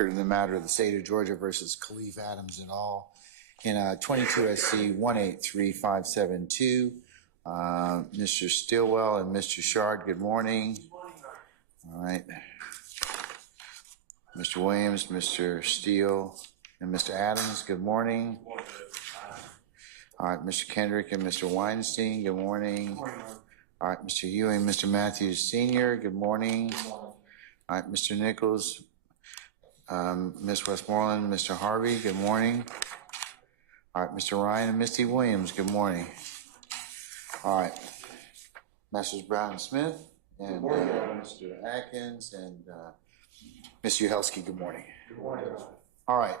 record in the matter of the state of Georgia versus Khalif Adams et al. In 22 SC 183572. Mr. Stilwell and Mr. Shard, good morning. All right. Mr. Williams, Mr. Steele, and Mr. Adams, good morning. All right, Mr. Kendrick and Mr. Weinstein, good morning. All right, Mr. Ewing, Mr. Matthews Sr., good morning. All right, Mr. Nichols, Ms. Westmoreland, Mr. Harvey, good morning. All right, Mr. Ryan and Misty Williams, good morning. All right, Messrs. Brown and Smith, and Mr. Atkins, and Mr. Uhelski, good morning. Good morning. All right.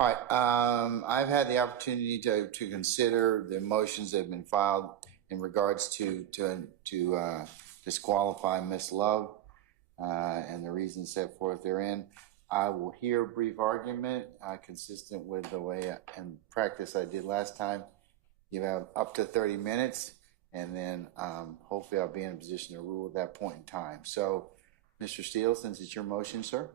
All right, I've had the opportunity to consider the motions that have been filed in regards to disqualify Ms. Love and the reasons set forth therein. I will hear a brief argument consistent with the way and practice I did last time. You have up to 30 minutes, and then hopefully I'll be in a position to rule at that point in time. So, Mr. Steele, since it's your motion, sir.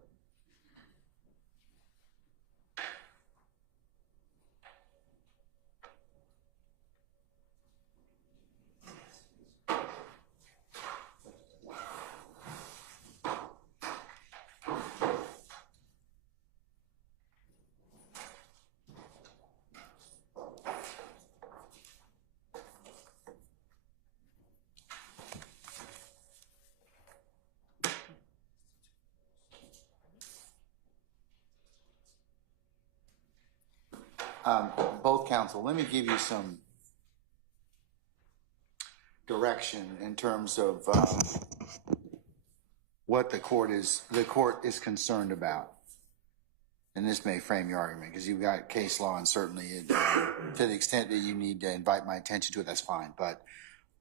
Both counsel, let me give you some direction in terms of what the court is concerned about. And this may frame your argument because you've got case law, and certainly to the extent that you need to invite my attention to it, that's fine. But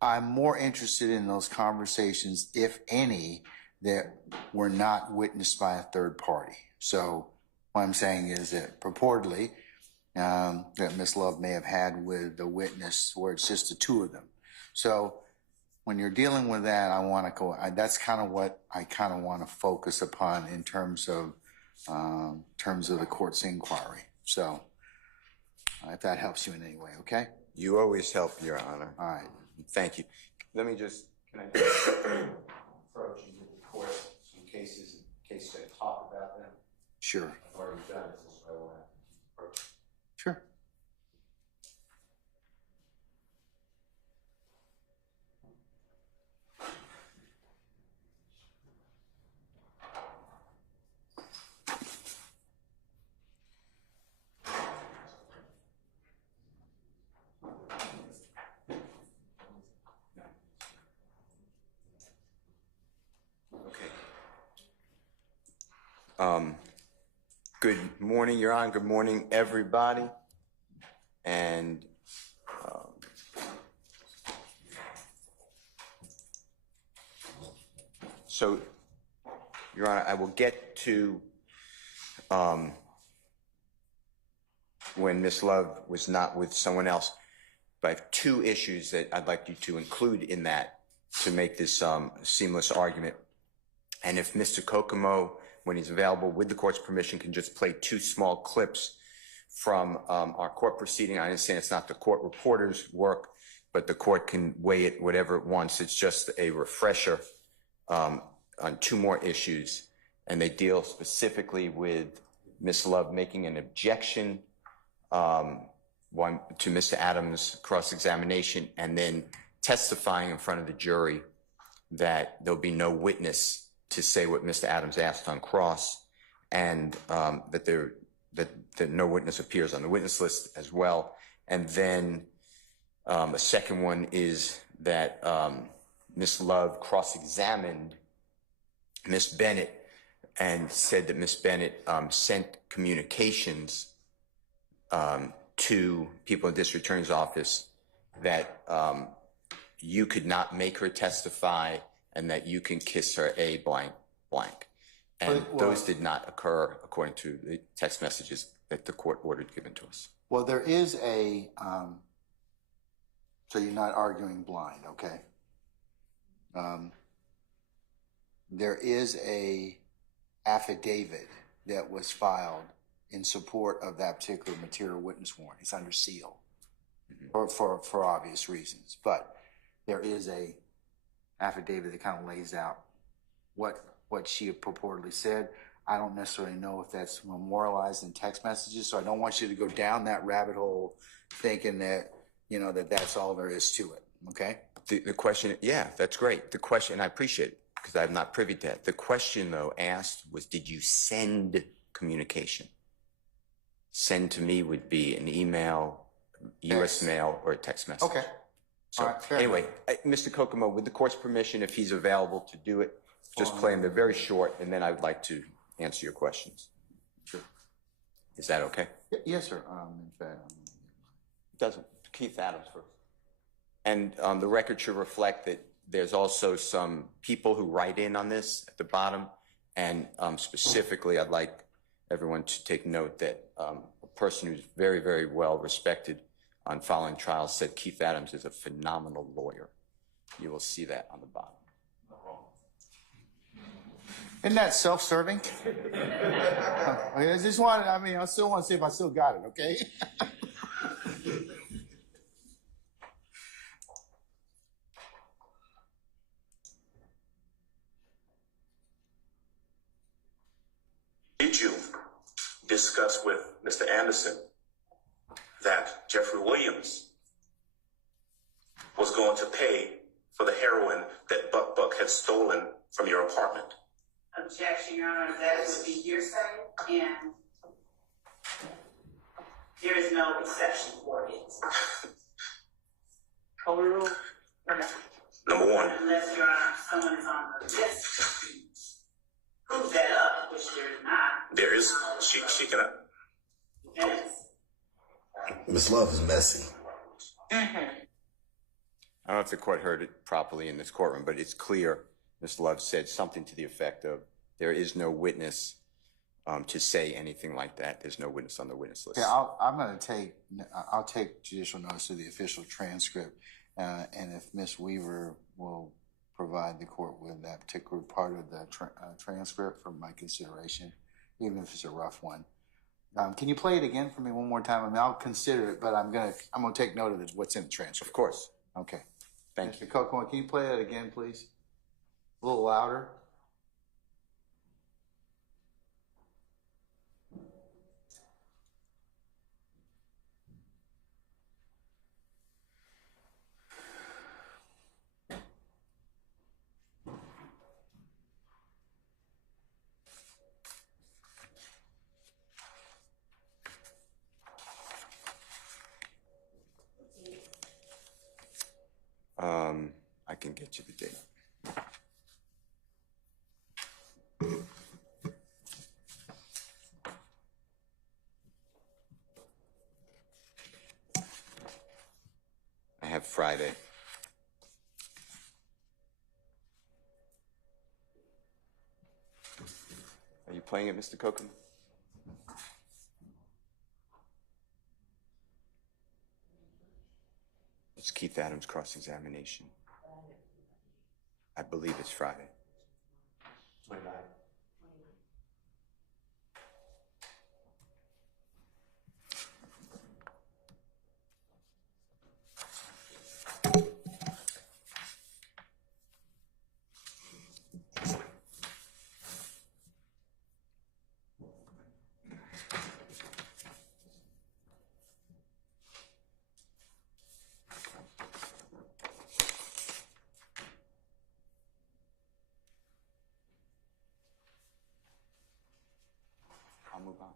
I'm more interested in those conversations, if any, that were not witnessed by a third party. So what I'm saying is that purportedly that Ms. Love may have had with the witness where it's just the two of them. So when you're dealing with that, that's kind of what I kind of want to focus upon in terms of the court's inquiry. So if that helps you in any way, okay? You always help, Your Honor. All right. Thank you. Can I just approach and give the court some cases in case they talk about them? Sure. I've already done it, so I want to approach. Sure. Good morning, Your Honor. Good morning, everybody. And so, Your Honor, I will get to when Ms. Love was not with someone else, but I have two issues that I'd like you to include in that to make this seamless argument. And if Mr. Kokomo, when he's available with the court's permission, can just play two small clips from our court proceeding. I understand it's not the court reporter's work, but the court can weigh it whatever it wants. It's just a refresher on two more issues, and they deal specifically with Ms. Love making an objection to Mr. Adams' cross-examination, and then testifying in front of the jury that there'll be no witness to say what Mr. Adams asked on cross, and that no witness appears on the witness list as well. And then a second one is that Ms. Love cross-examined Ms. Bennett and said that Ms. Bennett sent communications to people in the district attorney's office that you could not make her testify and that you can kiss her a blank blank. And those did not occur according to the text messages that the court ordered given to us. Well, there is a, so you're not arguing blind, okay? There is a affidavit that was filed in support of that particular material witness warrant. It's under seal for obvious reasons, but there is a affidavit that kind of lays out what she purportedly said. I don't necessarily know if that's memorialized in text messages, so I don't want you to go down that rabbit hole thinking that, you know, that's all there is to it, okay? The question, yeah, that's great. The question, I appreciate it because I'm not privy to that. The question, though, asked was, did you send communication? Send to me would be an email, U.S. mail, or a text message. Okay. So all right, anyway, Mr. Kokomo, with the court's permission, if he's available to do it, just play them. They're very short, and then I'd like to answer your questions. Sure. Is that okay? Yes, sir. In fact, Doesn't. Keith Adams first. And the record should reflect that there's also some people who write in on this at the bottom. And specifically, I'd like everyone to take note that a person who's very, very well respected on following trials said Keith Adams is a phenomenal lawyer. You will see that on the bottom. Isn't that self-serving? I just want, I mean, I still want to see if I still got it, okay? Did you discuss with Mr. Anderson that Jeffrey Williams was going to pay for the heroin that Buck had stolen from your apartment? Objection, Your Honor, that would be hearsay, and there is no exception for it. Overrule or no? Number one. Unless, Your Honor, someone is on the list. Prove that up, which there is not. There is. She cannot. Yes. Miss Love is messy. I don't know if the court heard it properly in this courtroom, but it's clear Ms. Love said something to the effect of, there is no witness to say anything like that. There's no witness on the witness list. Yeah, I'll take judicial notice of the official transcript, and if Ms. Weaver will provide the court with that particular part of the transcript for my consideration, even if it's a rough one. Can you play it again for me one more time? I mean, I'll consider it, but I'm gonna take note of what's in the transcript. Of course. Okay. Thank you. Mr. Kokomo, can you play that again, please? A little louder. I can get you the date. I have Friday. Are you playing it, Mr. Kokomo? It's Keith Adams' cross-examination. I believe it's Friday. 29. I'll move on.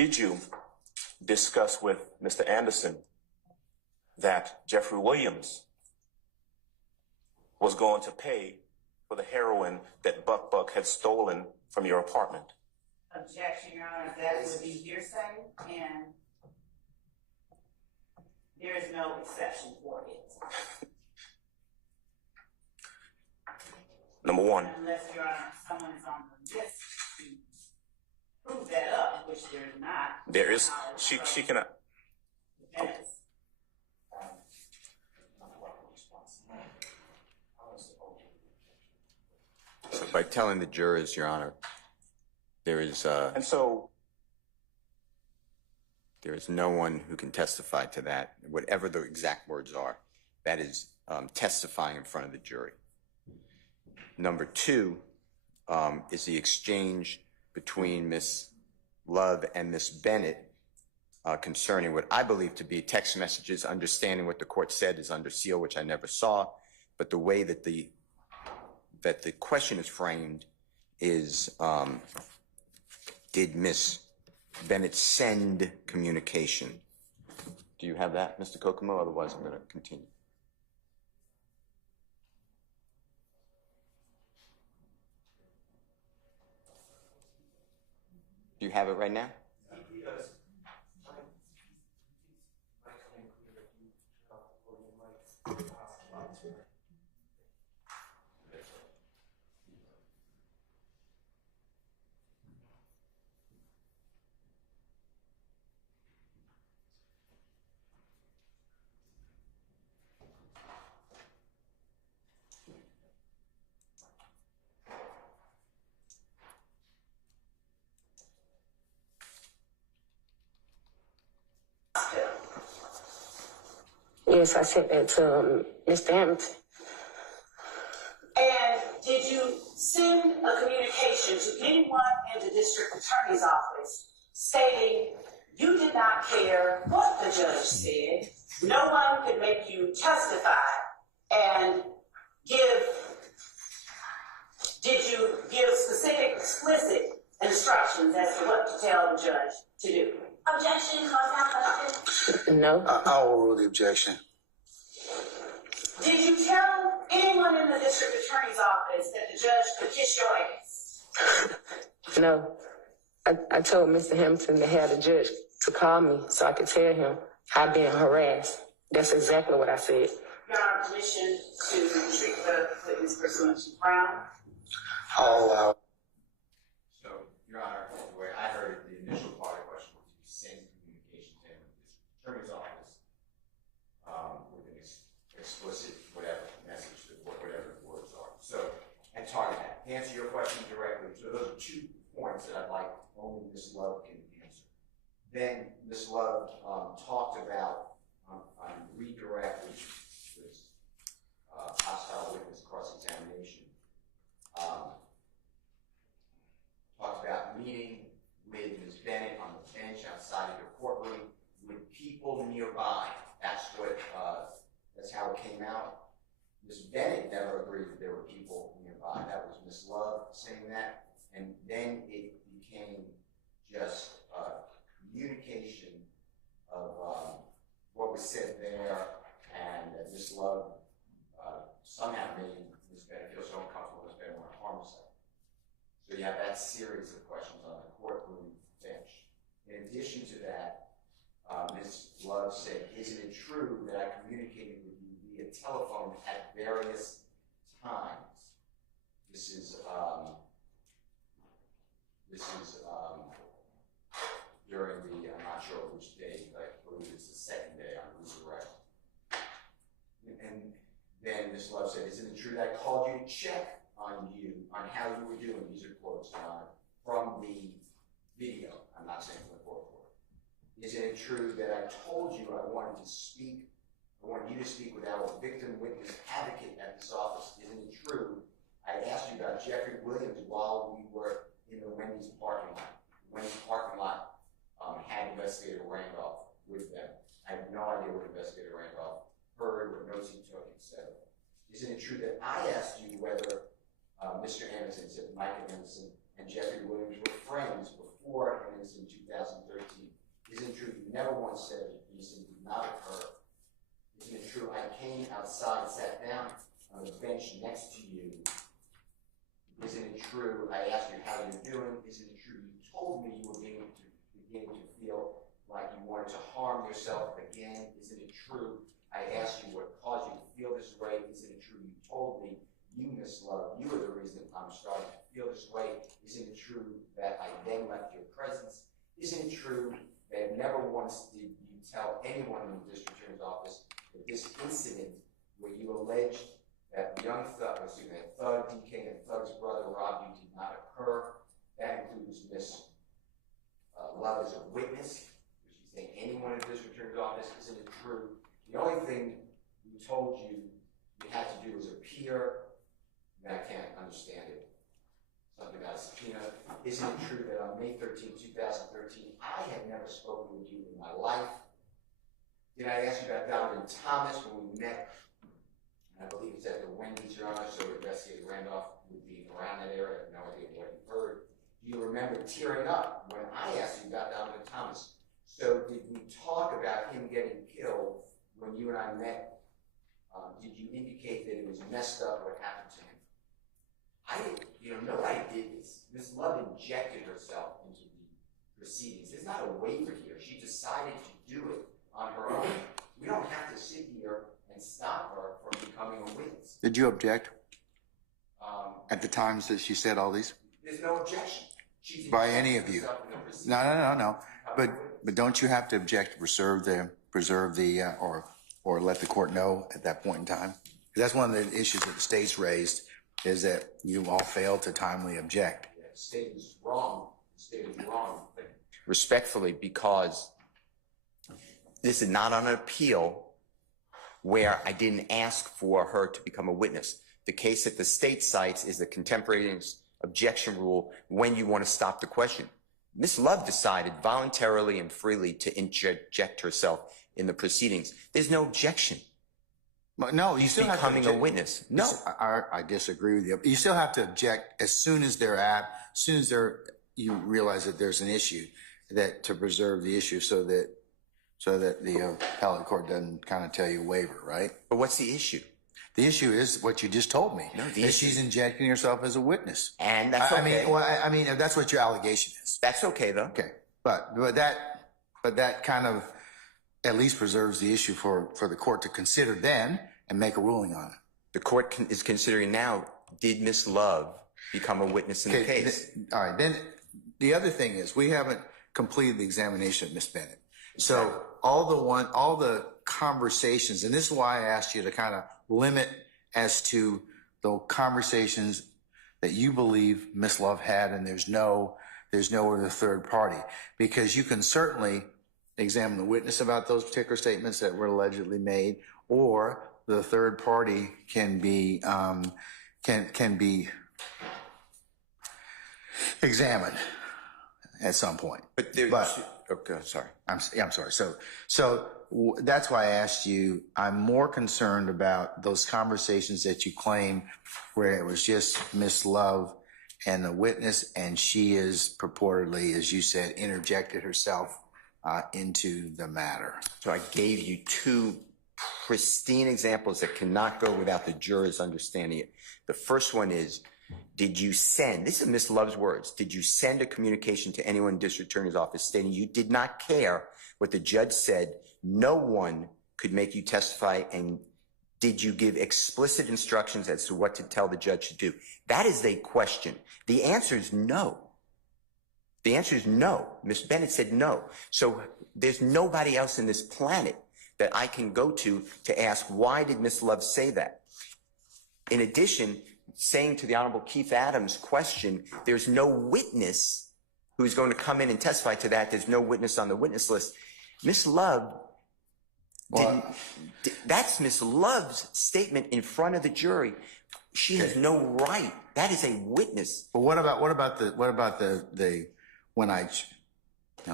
did you discuss with Mr. Anderson that Jeffrey Williams was going to pay for the heroin that Buck had stolen from your apartment? Objection, Your Honor, that would be hearsay, and there is no exception for it. Number one. Unless, Your Honor, someone is on the list to prove that up, which there is not. There is, she cannot. Defense. So by telling the jurors, Your Honor, there is no one who can testify to that, whatever the exact words are. That is testifying in front of the jury. Number two is the exchange between Ms. Love and Ms. Bennett concerning what I believe to be text messages. Understanding what the court said is under seal, which I never saw, but the way that the question is framed is, did Ms. Bennett send communication? Do you have that, Mr. Kokomo? Otherwise, I'm going to continue. Do you have it right now? Yes, I sent that to Mr. Hamilton. And did you send a communication to anyone in the district attorney's office stating you did not care what the judge said, no one could make you testify, and did you give specific, explicit instructions as to what to tell the judge to do? Objection, question. No. I will rule the objection. Did you tell anyone in the district attorney's office that the judge could kiss your ass? No. I told Mr. Hamilton to have the judge to call me so I could tell him I'm being harassed. That's exactly what I said. Your Honor, permission to treat the witness pursuant to Brown. I'll allow. So, Your Honor, the way I heard the initial part of the question was you send communication to him in the district attorney's office with an explicit whatever message, whatever the words are. So, and target that. To answer your question directly, so those are 2 points that I'd like only Ms. Love can answer. Then Ms. Love talked about on redirect, which was hostile witness cross-examination. Talked about meeting with Ms. Bennett on the bench outside of your courtroom with people nearby. That's what, that's how it came out. Ms. Bennett never agreed that there were people nearby. That was Ms. Love saying that. And then it became just communication of what was said there, and that Ms. Love somehow made Ms. Bennett feel so uncomfortable Ms. Bennett wanted to harm herself. So you have that series of questions on the courtroom bench. In addition to that, Ms. Love said, "Isn't it true that I communicated with you via telephone at various times?" This is during the, I'm not sure which day, but I believe it's the second day on resurrect. And then Ms. Love said, "Isn't it true that I called you to check on you, on how you were doing?" These are quotes from the video. I'm not saying from the court report. "Isn't it true that I told you I wanted you to speak with our victim witness advocate at this office? Isn't it true I asked you about Jeffery Williams while we were in the Wendy's parking lot? Wendy's parking lot had Investigator Randolph with them. I have no idea what Investigator Randolph heard or notes he took, etc. Isn't it true that I asked you whether Mr. Anderson," said Micah Anderson, "and Jeffery Williams were friends before before and it's in 2013. Isn't it true you never once said that the incident did not occur? Isn't it true I came outside, sat down on the bench next to you? Isn't it true I asked you how you're doing? Isn't it true you told me you were beginning to feel like you wanted to harm yourself again? Isn't it true I asked you what caused you to feel this way? Isn't it true you told me you, Miss Love, you are the reason I'm starting to feel this way? Isn't it true that I then left your presence? Isn't it true that never once did you tell anyone in the district attorney's office that this incident where you alleged that young thug, that thug DK and thug's brother robbed you did not occur? That includes Miss Love as a witness. She's saying anyone in the district attorney's office. Isn't it true? The only thing we told you had to do was appear. I can't understand it. Something about a subpoena. Isn't it true that on May 13, 2013, I had never spoken with you in my life? Did I ask you about Donovan Thomas when we met? I believe it's at the Wendy's, Your Honor, so Investigator Randolph would be around that area. I have no idea what you heard. Do you remember tearing up when I asked you about Donovan Thomas? So did we talk about him getting killed when you and I met? Did you indicate that it was messed up what happened to him? Nobody did this. Ms. Love injected herself into the proceedings. There's not a waiver here. She decided to do it on her own. We don't have to sit here and stop her from becoming a witness. Did you object at the times that she said all these? There's no objection. She's By any of you? No. But don't you have to object, preserve the, or let the court know at that point in time? That's one of the issues that the state's raised, is that you all failed to timely object. Yeah, the state is wrong. The state is wrong. Respectfully, because this is not on an appeal where I didn't ask for her to become a witness. The case that the state cites is the contemporaneous objection rule when you want to stop the question. Ms. Love decided voluntarily and freely to interject herself in the proceedings. There's no objection. No, you still have to becoming a witness. No, I disagree with you. You still have to object as soon as you realize that there's an issue, that to preserve the issue so that the appellate court doesn't kind of tell you waiver, right? but what's the issue? The issue is what you just told me. No, that she's injecting herself as a witness. And that's okay. I mean, that's what your allegation is. That's okay, though. Okay, but that kind of at least preserves the issue for the court to consider then and make a ruling on it. The court is considering now, did Ms. Love become a witness in the case? All right, then the other thing is we haven't completed the examination of Ms. Bennett. So all the conversations, and this is why I asked you to kind of limit as to the conversations that you believe Ms. Love had, and there's no other third party, because you can certainly examine the witness about those particular statements that were allegedly made, or the third party can be examined at some point. Okay, sorry. I'm sorry. So that's why I asked you. I'm more concerned about those conversations that you claim where it was just Miss Love and the witness, and she is purportedly, as you said, interjected herself into the matter. So I gave you two pristine examples that cannot go without the jurors understanding it. The first one is, did you send, this is Ms. Love's words, did you send a communication to anyone in the district attorney's office stating you did not care what the judge said, no one could make you testify, and did you give explicit instructions as to what to tell the judge to do? That is a question. The answer is no. The answer is no. Ms. Bennett said no. So there's nobody else in this planet that I can go to ask, why did Ms. Love say that? In addition, saying to the Honorable Keith Adams' question, there's no witness who's going to come in and testify to that. There's no witness on the witness list. Ms. Love, that's Ms. Love's statement in front of the jury. She has no right. That is a witness. But what about the when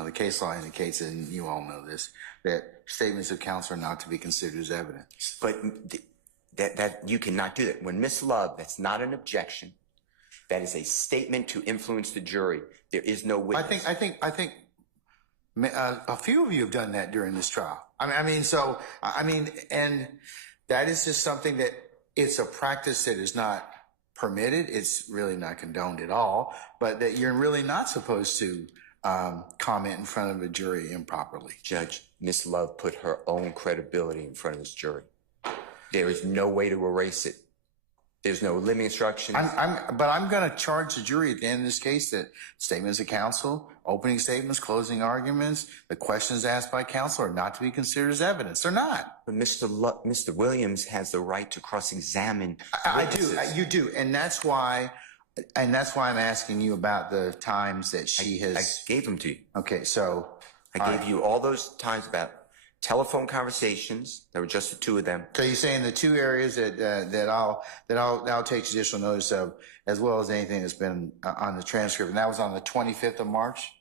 the case law indicates, and you all know this, that statements of counsel are not to be considered as evidence. But that you cannot do that. When Ms. Love, that's not an objection. That is a statement to influence the jury. There is no witness. I think a few of you have done that during this trial. And that is just something that it's a practice that is not permitted. It's really not condoned at all, but that you're really not supposed to comment in front of a jury improperly. Judge, Miss Love put her own credibility in front of this jury. There is no way to erase it. There's no limiting instructions. But I'm going to charge the jury at the end of this case that statements of counsel, opening statements, closing arguments, the questions asked by counsel are not to be considered as evidence. They're not. But Mr. Williams has the right to cross-examine. I do. You do. And that's why I'm asking you about the times that she has. I gave them to you. Okay. So I gave you all those times about telephone conversations. There were just the two of them. So you're saying the two areas that I'll take judicial notice of, as well as anything that's been on the transcript, and that was on the 25th of March?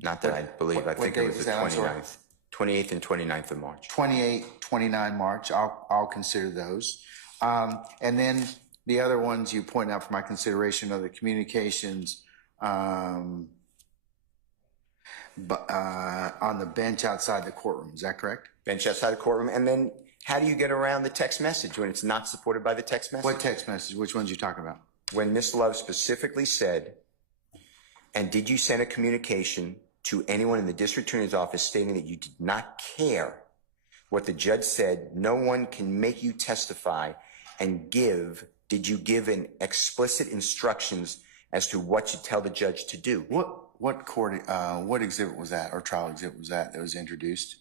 Not that I believe. I think it was the 29th. 28th and 29th of March. 28, 29 March. I'll consider those. And then the other ones you point out for my consideration are the communications but on the bench outside the courtroom. Is that correct? Bench outside the courtroom. And then how do you get around the text message when it's not supported by the text message? What text message? Which ones are you talking about? When Miss Love specifically said, and did you send a communication to anyone in the district attorney's office stating that you did not care what the judge said, no one can make you testify, and did you give an explicit instructions as to what you tell the judge to do? What what exhibit was that, or trial exhibit was that was introduced?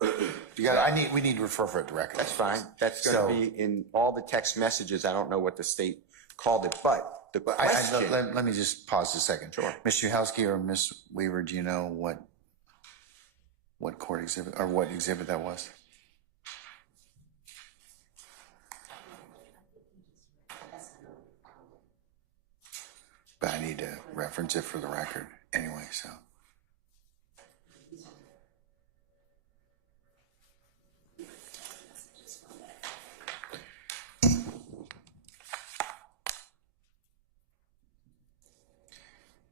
We need to refer for it to record. That's fine. That's going to be in all the text messages. I don't know what the state called it, but the question. Let me just pause a second. Sure. Ms. Juhalski or Ms. Weaver, do you know what court exhibit or what exhibit that was? But I need to reference it for the record anyway, so.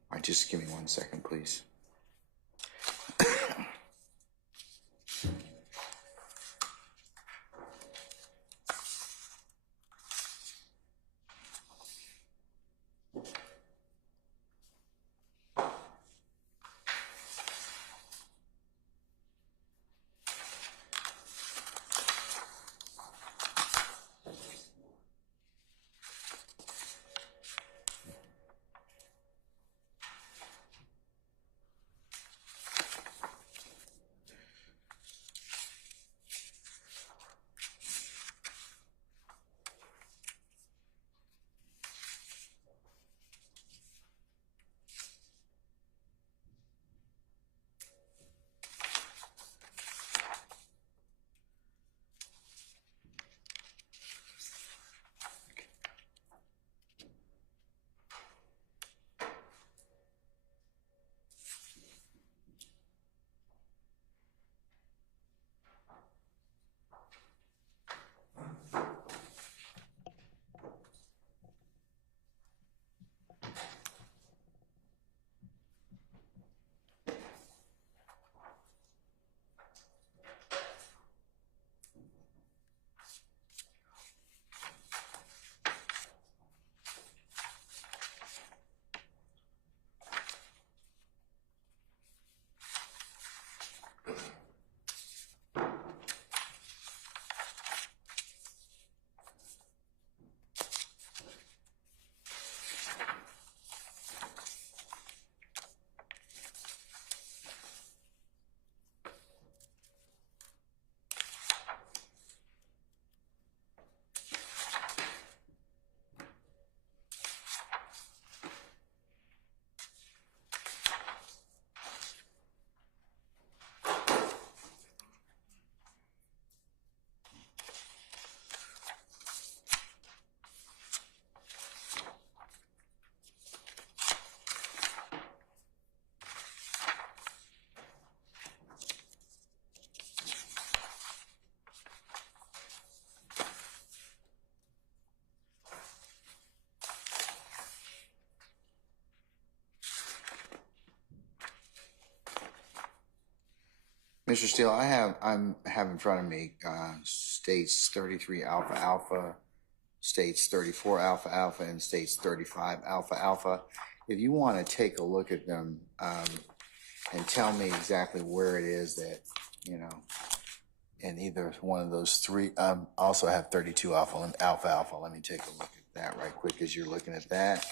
All right, just give me 1 second, please. Mr. Steele, I have in front of me states 33 alpha alpha, states 34 alpha alpha, and states 35 alpha alpha. If you want to take a look at them and tell me exactly where it is that, you know, in either one of those three, also have 32 alpha and alpha alpha. Let me take a look at that right quick as you're looking at that.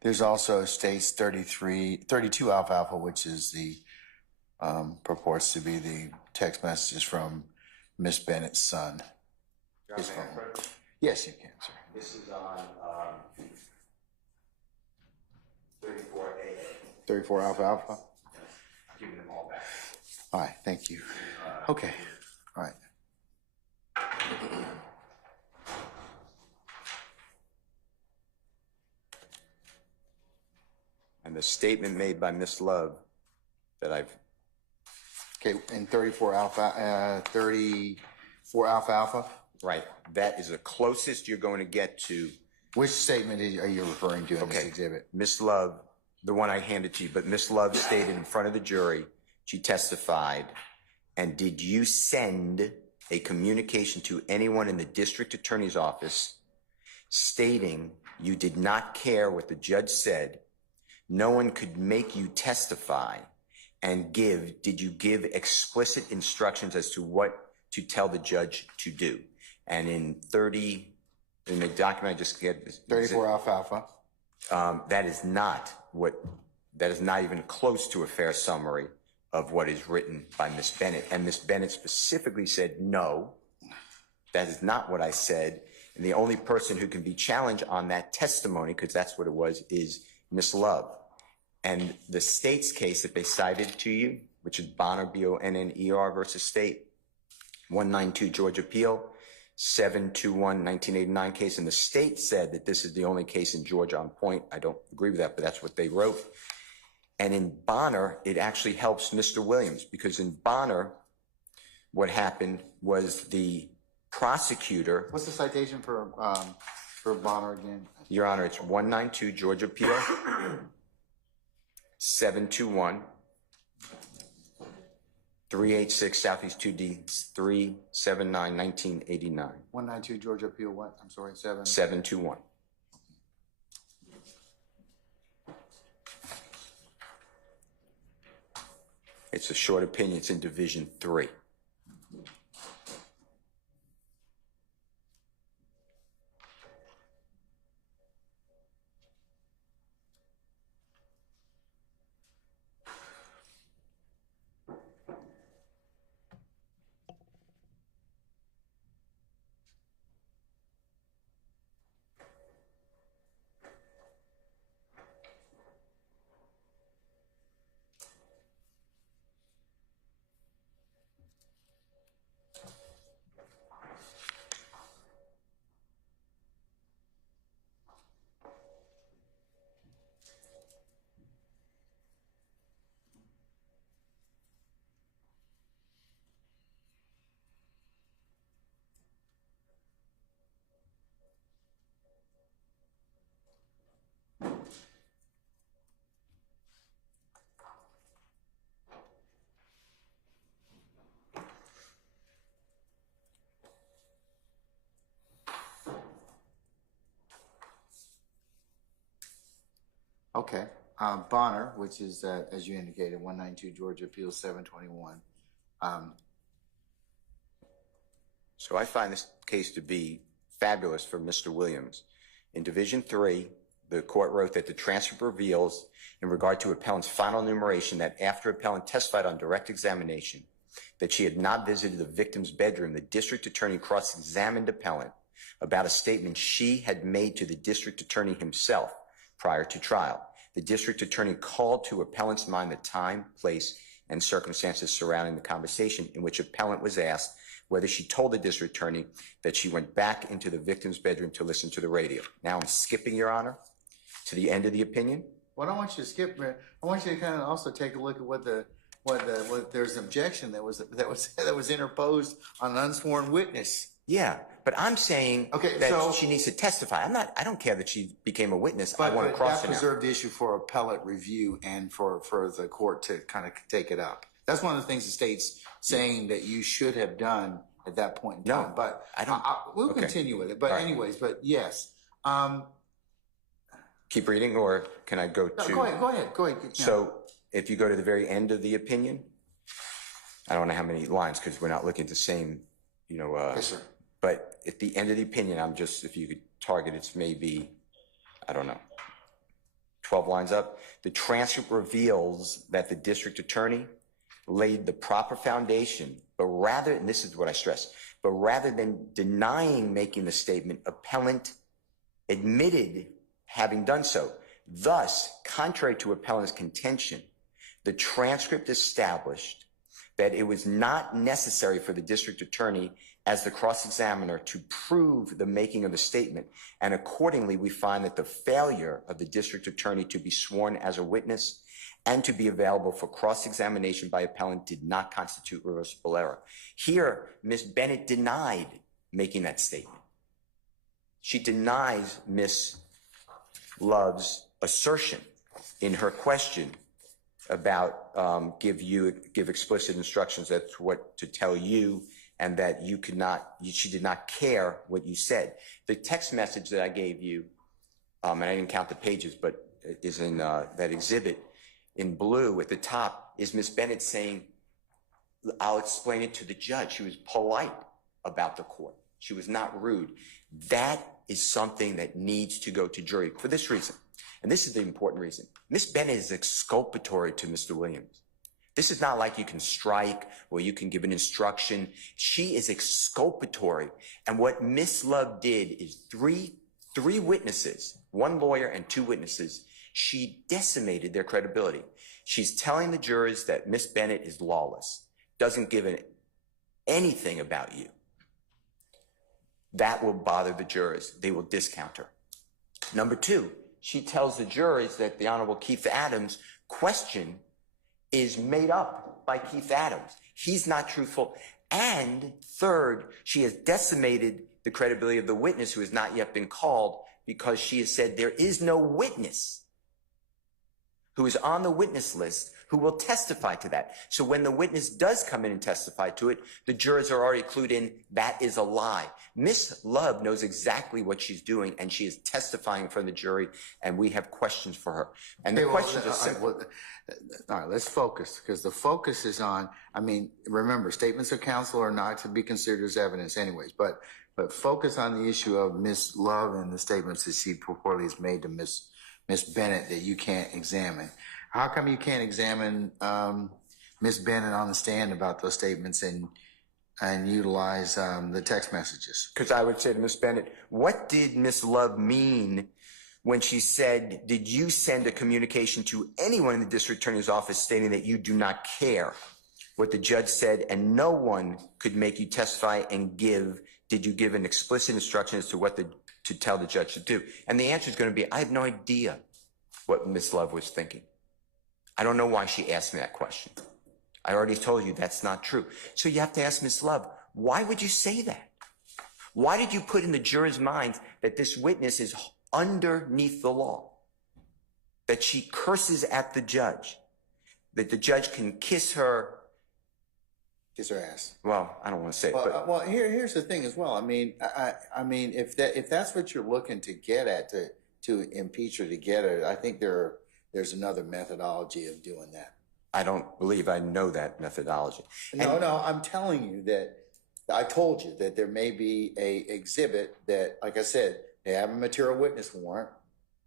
There's also states 32 alpha alpha, which is the purports to be the text messages from Miss Bennett's son. His phone. Yes, you can, sir. This is on 34A. 34 alpha alpha. I'm giving them all back. All right, thank you. Okay, all right. And the statement made by Miss Love that I've Okay, and 34 alpha alpha. right, that is the closest you're going to get to. Which statement are you referring to in this Okay. exhibit? Miss Love, the one I handed to you, but Miss Love stated in front of the jury, she testified, and did you send a communication to anyone in the district attorney's office stating you did not care what the judge said, no one could make you testify, and did you give explicit instructions as to what to tell the judge to do? And in the document I just get, 34 alpha alpha. that is not even close to a fair summary of what is written by Miss Bennett. And Miss Bennett specifically said, no, that is not what I said. And the only person who can be challenged on that testimony, because that's what it was, is Miss Love. And the state's case that they cited to you, which is Bonner, B-O-N-N-E-R versus State, 192 Georgia Appeal, 721 1989 case. And the state said that this is the only case in Georgia on point. I don't agree with that, but that's what they wrote. And in Bonner, it actually helps Mr. Williams, because in Bonner, what happened was the prosecutor. What's the citation for Bonner again? Your Honor, it's 192 Georgia Appeal, 721 386 Southeast 2D 379 1989. 192 Georgia Appeal what? I'm sorry, 721. It's a short opinion. It's in Division 3. Okay. Bonner, which is, as you indicated, 192 Georgia Appeal 721. So I find this case to be fabulous for Mr. Williams. In Division 3, the court wrote that the transcript reveals, in regard to appellant's final enumeration, that after appellant testified on direct examination that she had not visited the victim's bedroom, the district attorney cross-examined appellant about a statement she had made to the district attorney himself prior to trial. The district attorney called to appellant's mind the time, place, and circumstances surrounding the conversation, in which appellant was asked whether she told the district attorney that she went back into the victim's bedroom to listen to the radio. Now I'm skipping, Your Honor, to the end of the opinion. Well, I don't want you to skip, I want you to kind of also take a look at what there's an objection that was interposed on an unsworn witness. Yeah, but I'm saying Okay, that so- she needs to testify. I don't care that she became a witness. But, I want to cross that it now. preserved the issue for appellate review and for the court to kind of take it up. That's one of the things the state's saying that you should have done at that point in time. No, But I don't. we'll Okay. continue with it. But All right. anyways, but yes. Keep reading, or can I go No, to? go ahead. Yeah. So if you go to the very end of the opinion, I don't know how many lines because we're not looking at the same, Yes, sir. but at the end of the opinion, if you could target, it's maybe, I don't know, 12 lines up. The transcript reveals that the district attorney laid the proper foundation, and this is what I stress, but rather than denying making the statement, appellant admitted having done so. Thus, contrary to appellant's contention, the transcript established that it was not necessary for the district attorney as the cross-examiner to prove the making of the statement. And accordingly, we find that the failure of the district attorney to be sworn as a witness and to be available for cross-examination by appellant did not constitute reversible error. Here, Ms. Bennett denied making that statement. She denies Ms. Love's assertion in her question about give explicit instructions as to what to tell you, and that she did not care what you said. The text message that I gave you, and I didn't count the pages, but it is in that exhibit in blue at the top, is Ms. Bennett saying, I'll explain it to the judge. She was polite about the court. She was not rude. That is something that needs to go to jury for this reason. And this is the important reason. Ms. Bennett is exculpatory to Mr. Williams. This is not like you can strike or you can give an instruction. She is exculpatory. And what Ms. Love did is three witnesses, one lawyer and two witnesses, she decimated their credibility. She's telling the jurors that Ms. Bennett is lawless, doesn't give anything about you. That will bother the jurors. They will discount her. Number two, she tells the jurors that the Honorable Keith Adams' question is made up by Keith Adams. He's not truthful. And third, she has decimated the credibility of the witness who has not yet been called, because she has said there is no witness who is on the witness list who will testify to that. So when the witness does come in and testify to it, the jurors are already clued in, that is a lie. Miss Love knows exactly what she's doing, and she is testifying in front of the jury, and we have questions for her. And the questions are simple. All right, let's focus, because the focus is on, remember, statements of counsel are not to be considered as evidence anyways, but focus on the issue of Miss Love and the statements that she purportedly has made to Miss Bennett that you can't examine. How come you can't examine Miss Bennett on the stand about those statements and utilize the text messages? Because I would say to Miss Bennett, what did Miss Love mean when she said, did you send a communication to anyone in the district attorney's office stating that you do not care what the judge said and no one could make you testify, and did you give an explicit instruction as to what to tell the judge to do? And the answer is going to be, I have no idea what Miss Love was thinking. I don't know why she asked me that question. I already told you that's not true. So you have to ask Miss Love, why would you say that? Why did you put in the jurors' minds that this witness is underneath the law? That she curses at the judge? That the judge can kiss her ass. Well, I don't want to say it, but well, here's the thing as well. If that's what you're looking to get at, to impeach her, to get her, I think there's another methodology of doing that. I don't believe I know that methodology. No, I'm telling you that I told you that there may be a exhibit that, like I said, they have a material witness warrant,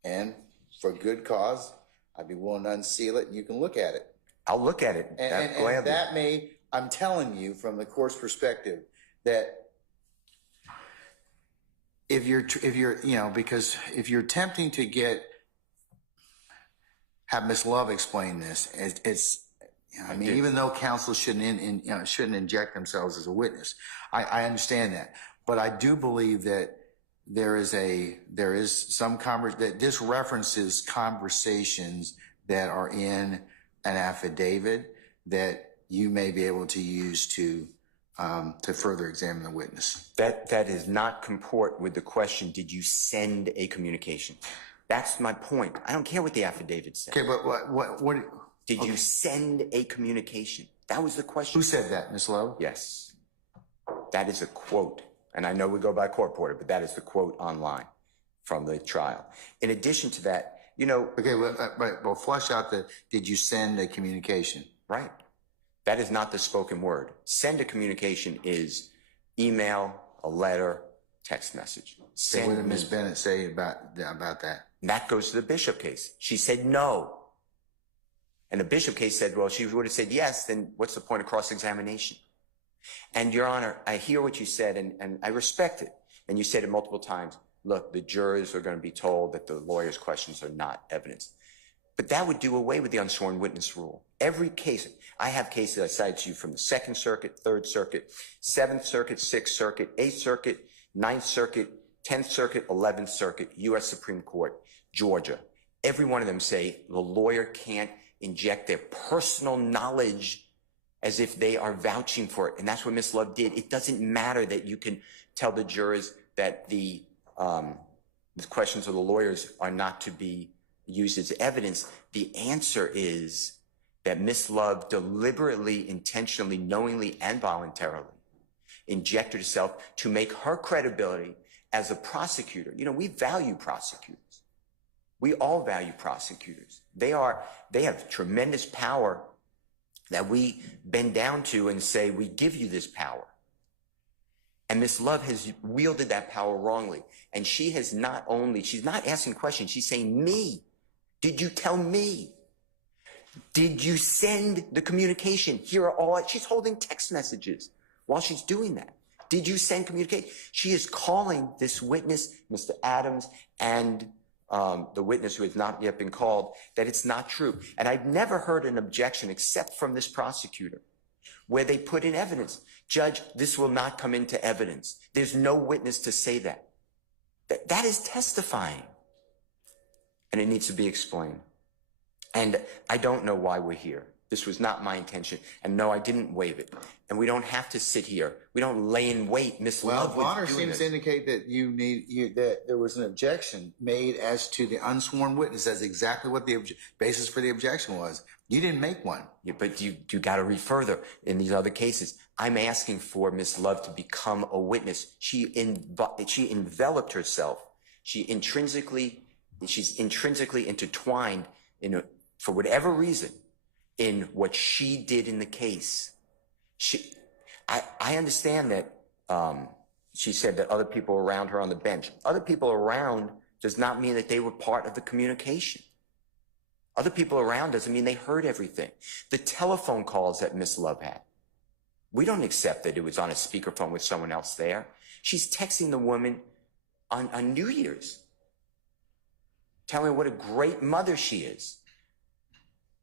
and for good cause, I'd be willing to unseal it and you can look at it. I'll look at it. And that may, I'm telling you from the court's perspective, that if you're, because if you're attempting to have Miss Love explain this, even though counsel shouldn't inject themselves as a witness, I understand that, but I do believe that there is some that this references conversations that are in an affidavit that you may be able to use to further examine the witness. That is not comport with the question, did you send a communication? That's my point. I don't care what the affidavit said. Okay, but what Did you send a communication? That was the question. who said that, Ms. Lowe? Yes. That is a quote. And I know we go by court reporter, but that is the quote online from the trial. In addition to that, you know. Okay, well, flush out did you send a communication? Right. That is not the spoken word. Send a communication is email, a letter, text message. So what did Ms. Bennett say about that? And that goes to the Bishop case. She said no. And the Bishop case said, well, she would have said yes, then what's the point of cross-examination? And Your Honor, I hear what you said, and I respect it. And you said it multiple times. Look, the jurors are going to be told that the lawyer's questions are not evidence. But that would do away with the unsworn witness rule. Every case, I have cases I cited to you from the 2nd Circuit, 3rd Circuit, 7th Circuit, 6th Circuit, 8th Circuit, 9th Circuit, 10th Circuit, 11th Circuit, U.S. Supreme Court, Georgia. Every one of them say the lawyer can't inject their personal knowledge as if they are vouching for it. And that's what Ms. Love did. It doesn't matter that you can tell the jurors that the questions of the lawyers are not to be used as evidence. The answer is that Ms. Love deliberately, intentionally, knowingly, and voluntarily injected herself to make her credibility as a prosecutor. You know, we value prosecutors. We all value prosecutors. They have tremendous power that we bend down to and say, we give you this power. And Ms. Love has wielded that power wrongly. And she has she's not asking questions, she's saying, me. Did you tell me? Did you send the communication? Here are all, she's holding text messages while she's doing that. Did you send communication? She is calling this witness, Mr. Adams, and the witness who has not yet been called, that it's not true. And I've never heard an objection except from this prosecutor where they put in evidence. Judge, this will not come into evidence. There's no witness to say that. That is testifying. And it needs to be explained. And I don't know why we're here. This was not my intention. And no, I didn't waive it. And we don't have to sit here. We don't lay in wait. Miss Love was Bonner doing seems this. to indicate that that there was an objection made as to the unsworn witness. That's exactly what the basis for the objection was. You didn't make one. Yeah, but you got to read further. In these other cases, I'm asking for Miss Love to become a witness. She enveloped herself. She's intrinsically intertwined for whatever reason in what she did in the case. I understand that she said that other people around her on the bench. Other people around does not mean that they were part of the communication. Other people around doesn't mean they heard everything. The telephone calls that Miss Love had, we don't accept that it was on a speakerphone with someone else there. She's texting the woman on New Year's, telling her what a great mother she is.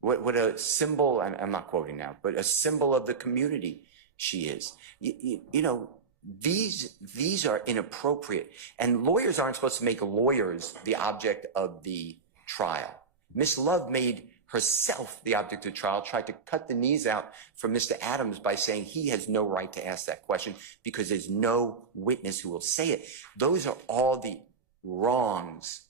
What a symbol, I'm not quoting now, but a symbol of the community she is. You know, these are inappropriate. And lawyers aren't supposed to make lawyers the object of the trial. Miss Love made herself the object of the trial, tried to cut the knees out from Mr. Adams by saying he has no right to ask that question because there's no witness who will say it. Those are all the wrongs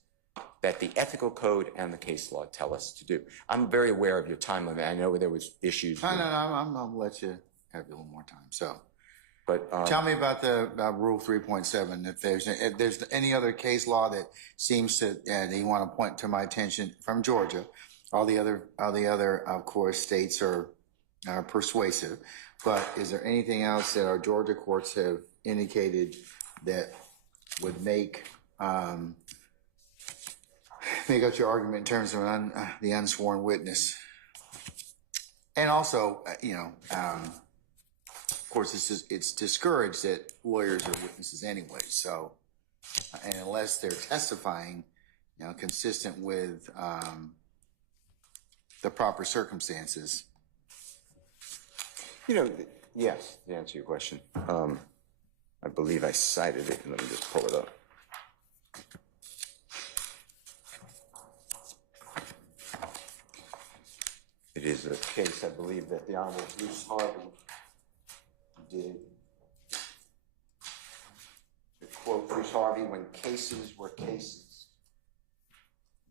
that the ethical code and the case law tell us to do. I'm very aware of your time limit. I know there was issues. No, I'm going to let you have a little more time. So, but tell me about the Rule 3.7. If there's any other case law that seems to that you want to point to my attention from Georgia, all the other of course states are persuasive. But is there anything else that our Georgia courts have indicated that would make out your argument in terms of the unsworn witness? And also, of course, it's discouraged that lawyers are witnesses anyway. So, and unless they're testifying, consistent with the proper circumstances. Yes, to answer your question. I believe I cited it. Let me just pull it up. It is a case, I believe, that the Honorable Bruce Harvey did. To quote Bruce Harvey, when cases were cases,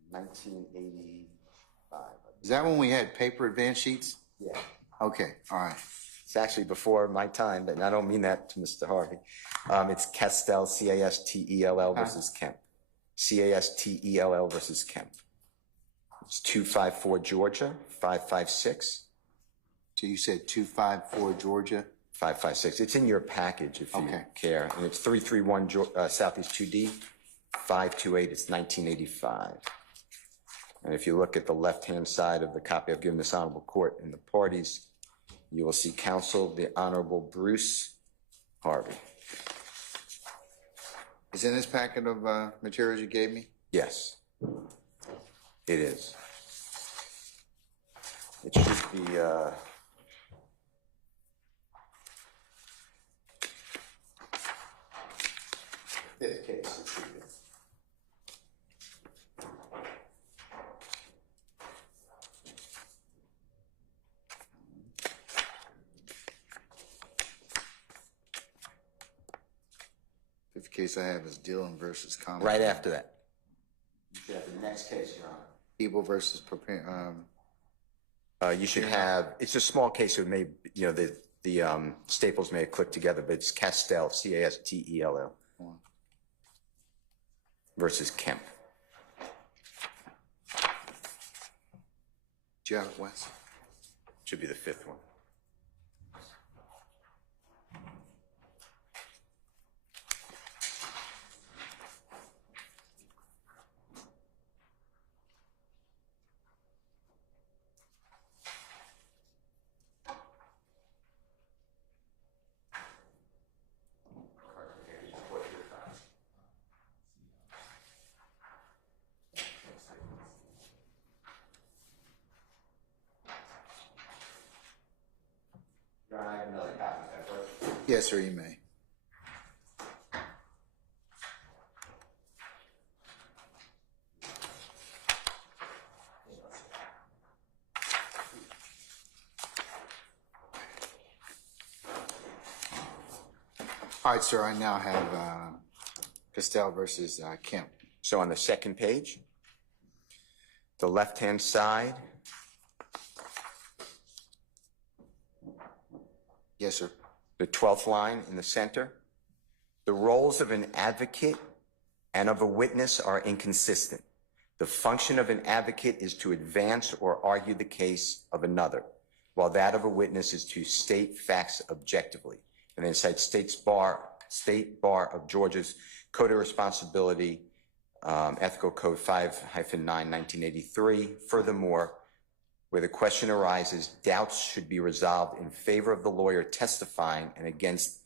1985. Is that when we had paper advance sheets? Yeah. Okay, all right. It's actually before my time, but I don't mean that to Mr. Harvey. It's Castell, C-A-S-T-E-L-L versus Kemp. C-A-S-T-E-L-L versus Kemp. It's 254 Georgia, 556. So you said 254 Georgia? 556. It's in your package if you care. And it's 331 Southeast 2D, 528. It's 1985. And if you look at the left-hand side of the copy I've given this honorable court in the parties, you will see counsel, the Honorable Bruce Harvey. Is in this packet of materials you gave me? Yes, it is. It should be, fifth case, it should be. Fifth case I have is Dillon versus Common. Right after that. You should have the next case, Your Honor. People versus prepare. You should have, it's a small case, so it may, you know, the staples may have clicked together, but it's Castell, C-A-S-T-E-L-L versus Kemp. Do you have it, Wes? Should be the fifth one. Yes, sir, you may. All right, sir, I now have Castell versus Kemp. So on the second page, the left-hand side, Yes, sir. the 12th line in the center, the roles of an advocate and of a witness are inconsistent. The function of an advocate is to advance or argue the case of another, while that of a witness is to state facts objectively. And then it cites State Bar of Georgia's Code of Responsibility, Ethical Code 5-9, 1983. Furthermore, where the question arises, doubts should be resolved in favor of the lawyer testifying and against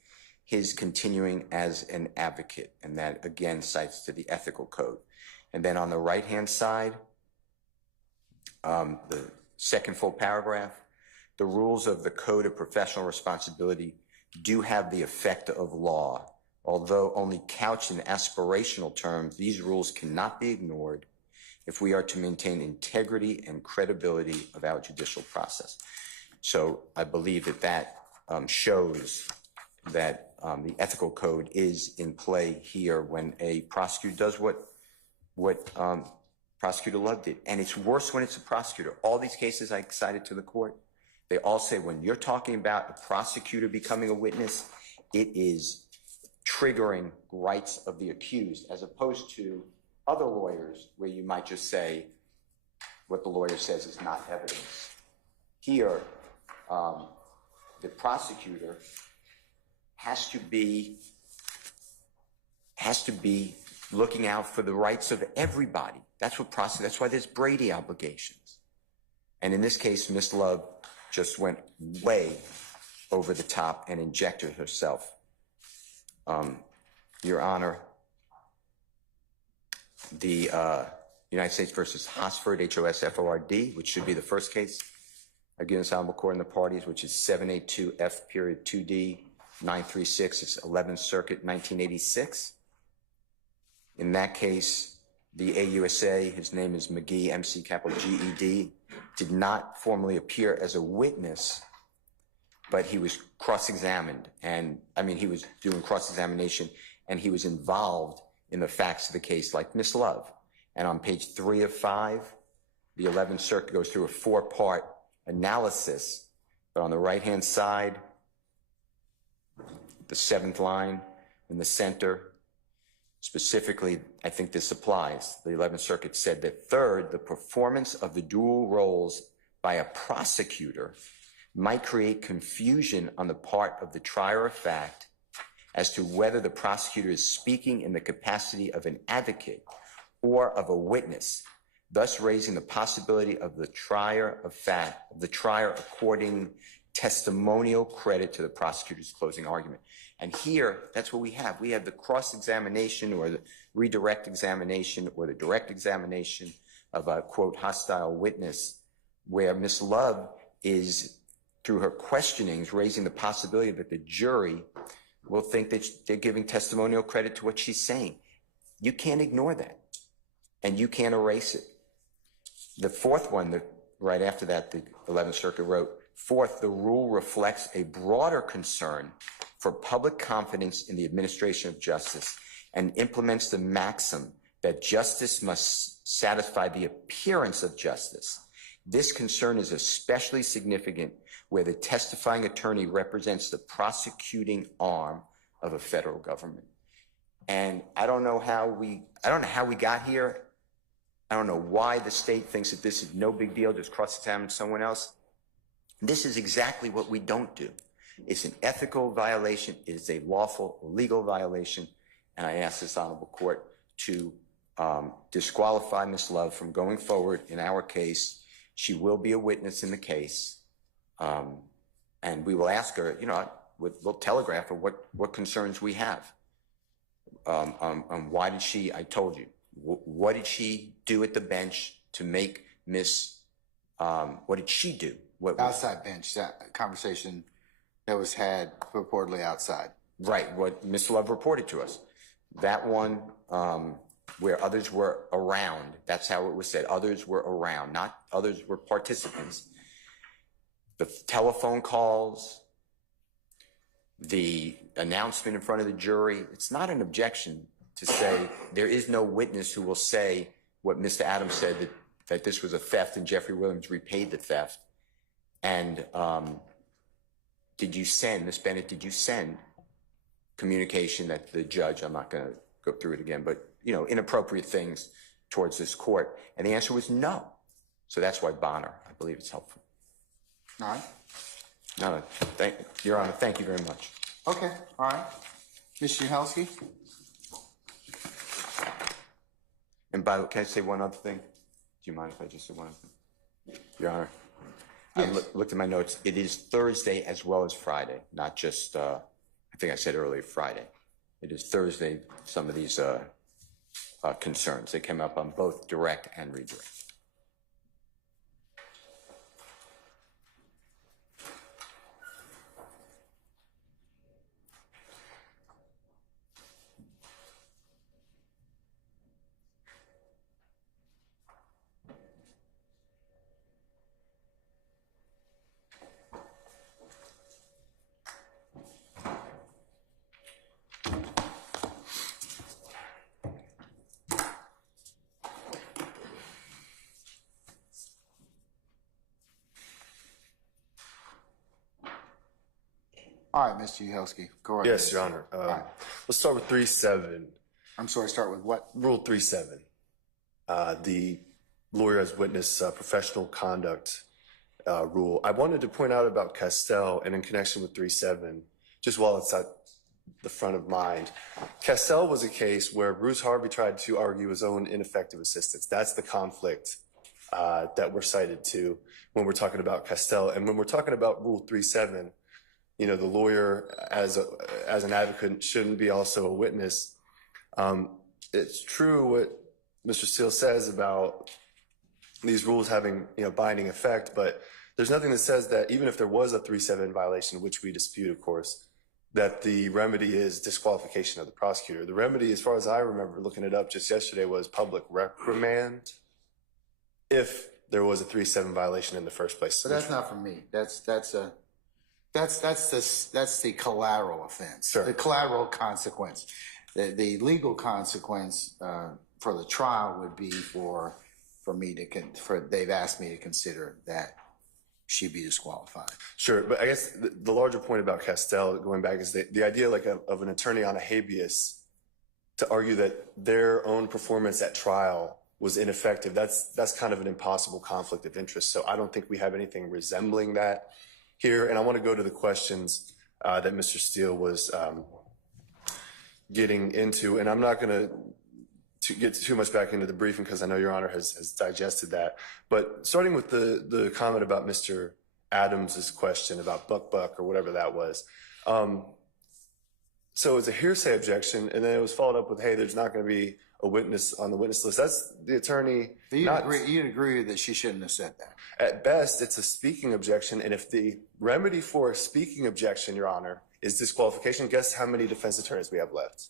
his continuing as an advocate. And that again cites to the ethical code. And then on the right-hand side, the second full paragraph, the rules of the Code of Professional Responsibility do have the effect of law. Although only couched in aspirational terms, these rules cannot be ignored if we are to maintain integrity and credibility of our judicial process. So I believe that that shows that the ethical code is in play here when a prosecutor does what Prosecutor Love did. And it's worse when it's a prosecutor. All these cases I cited to the court, they all say when you're talking about a prosecutor becoming a witness, it is triggering rights of the accused, as opposed to other lawyers where you might just say what the lawyer says is not evidence. Here, the prosecutor has to be looking out for the rights of everybody. That's why there's Brady obligations. And in this case, Ms. Love just went way over the top and injected herself. Your Honor, the United States versus Hosford, H-O-S-F-O-R-D, which should be the first case against this honorable court in the parties, which is 782F2D 936. It's 11th Circuit, 1986. In that case, the AUSA, his name is McGee, MC capital G-E-D, did not formally appear as a witness, but he was cross-examined. And I mean, he was doing cross-examination and he was involved in the facts of the case, like Miss Love. And on page 3 of 5, the 11th Circuit goes through a 4-part analysis. But on the right-hand side, the 7th line in the center, specifically, I think this applies. The 11th Circuit said that third, the performance of the dual roles by a prosecutor might create confusion on the part of the trier of fact as to whether the prosecutor is speaking in the capacity of an advocate or of a witness, thus raising the possibility of the trier according testimonial credit to the prosecutor's closing argument. And here, that's what we have. We have the cross-examination or the redirect examination or the direct examination of a, quote, hostile witness, where Ms. Love is, through her questionings, raising the possibility that the jury will think that they're giving testimonial credit to what she's saying. You can't ignore that, and you can't erase it. The 4th one, right after that, the 11th Circuit wrote, fourth, the rule reflects a broader concern for public confidence in the administration of justice and implements the maxim that justice must satisfy the appearance of justice. This concern is especially significant where the testifying attorney represents the prosecuting arm of a federal government. And I don't know how we got here. I don't know why the state thinks that this is no big deal, just cross-examine someone else. This is exactly what we don't do. It's an ethical violation. It is a lawful, legal violation. And I ask this honorable court to disqualify Ms. Love from going forward in our case. She will be a witness in the case. And we will ask her, we'll telegraph her what concerns we have. Why did she, I told you, what did she do at the bench to make what did she do? Outside bench, that conversation that was had purportedly outside. Right, what Ms. Love reported to us. That one where others were around, that's how it was said. Others were around, not others were participants. The telephone calls, the announcement in front of the jury, it's not an objection to say there is no witness who will say what Mr. Adams said, that this was a theft and Jeffery Williams repaid the theft. And did you send, Ms. Bennett, did you send communication that the judge, I'm not going to go through it again, but, inappropriate things towards this court? And the answer was no. So that's why Bonner, I believe it's helpful. All right. No, Your Honor, thank you very much. Okay, all right. Ms. Uhalski? And by the way, can I say one other thing? Do you mind if I just say one other thing? Your Honor, yes. I looked at my notes. It is Thursday as well as Friday, not just, I think I said earlier Friday. It is Thursday, some of these concerns. They came up on both direct and redirect. All right, Mr. Uhalski, go ahead. Yes, Your Honor. right. Let's start with 3.7. I'm sorry, start with what? Rule 3.7. The lawyer as witness professional conduct rule. I wanted to point out about Castell and in connection with 3.7, just while it's at the front of mind. Castell was a case where Bruce Harvey tried to argue his own ineffective assistance. That's the conflict that we're cited to when we're talking about Castell. And when we're talking about Rule 3.7, the lawyer as an advocate shouldn't be also a witness. It's true what Mr. Steele says about these rules having binding effect, but there's nothing that says that even if there was a 3.7 violation, which we dispute, of course, that the remedy is disqualification of the prosecutor. The remedy, as far as I remember looking it up just yesterday, was public reprimand. If there was a 3-7 violation in the first place. But that's not from me. That's the collateral offense. Sure. The collateral consequence. The legal consequence for the trial would be for me to they've asked me to consider that she'd be disqualified. Sure, but I guess the larger point about Castell, going back, is the idea like of an attorney on a habeas to argue that their own performance at trial was ineffective. That's kind of an impossible conflict of interest. So I don't think we have anything resembling that here. And I want to go to the questions that Mr. Steele was getting into, and I'm not going to get too much back into the briefing because I know Your Honor has digested that. But starting with the comment about Mr. Adams's question about Buck or whatever that was. So it's a hearsay objection, and then it was followed up with, hey, there's not going to be a witness on the witness list. That's the attorney. You'd agree that she shouldn't have said that. At best, it's a speaking objection, and if the remedy for a speaking objection, Your Honor, is disqualification, guess how many defense attorneys we have left?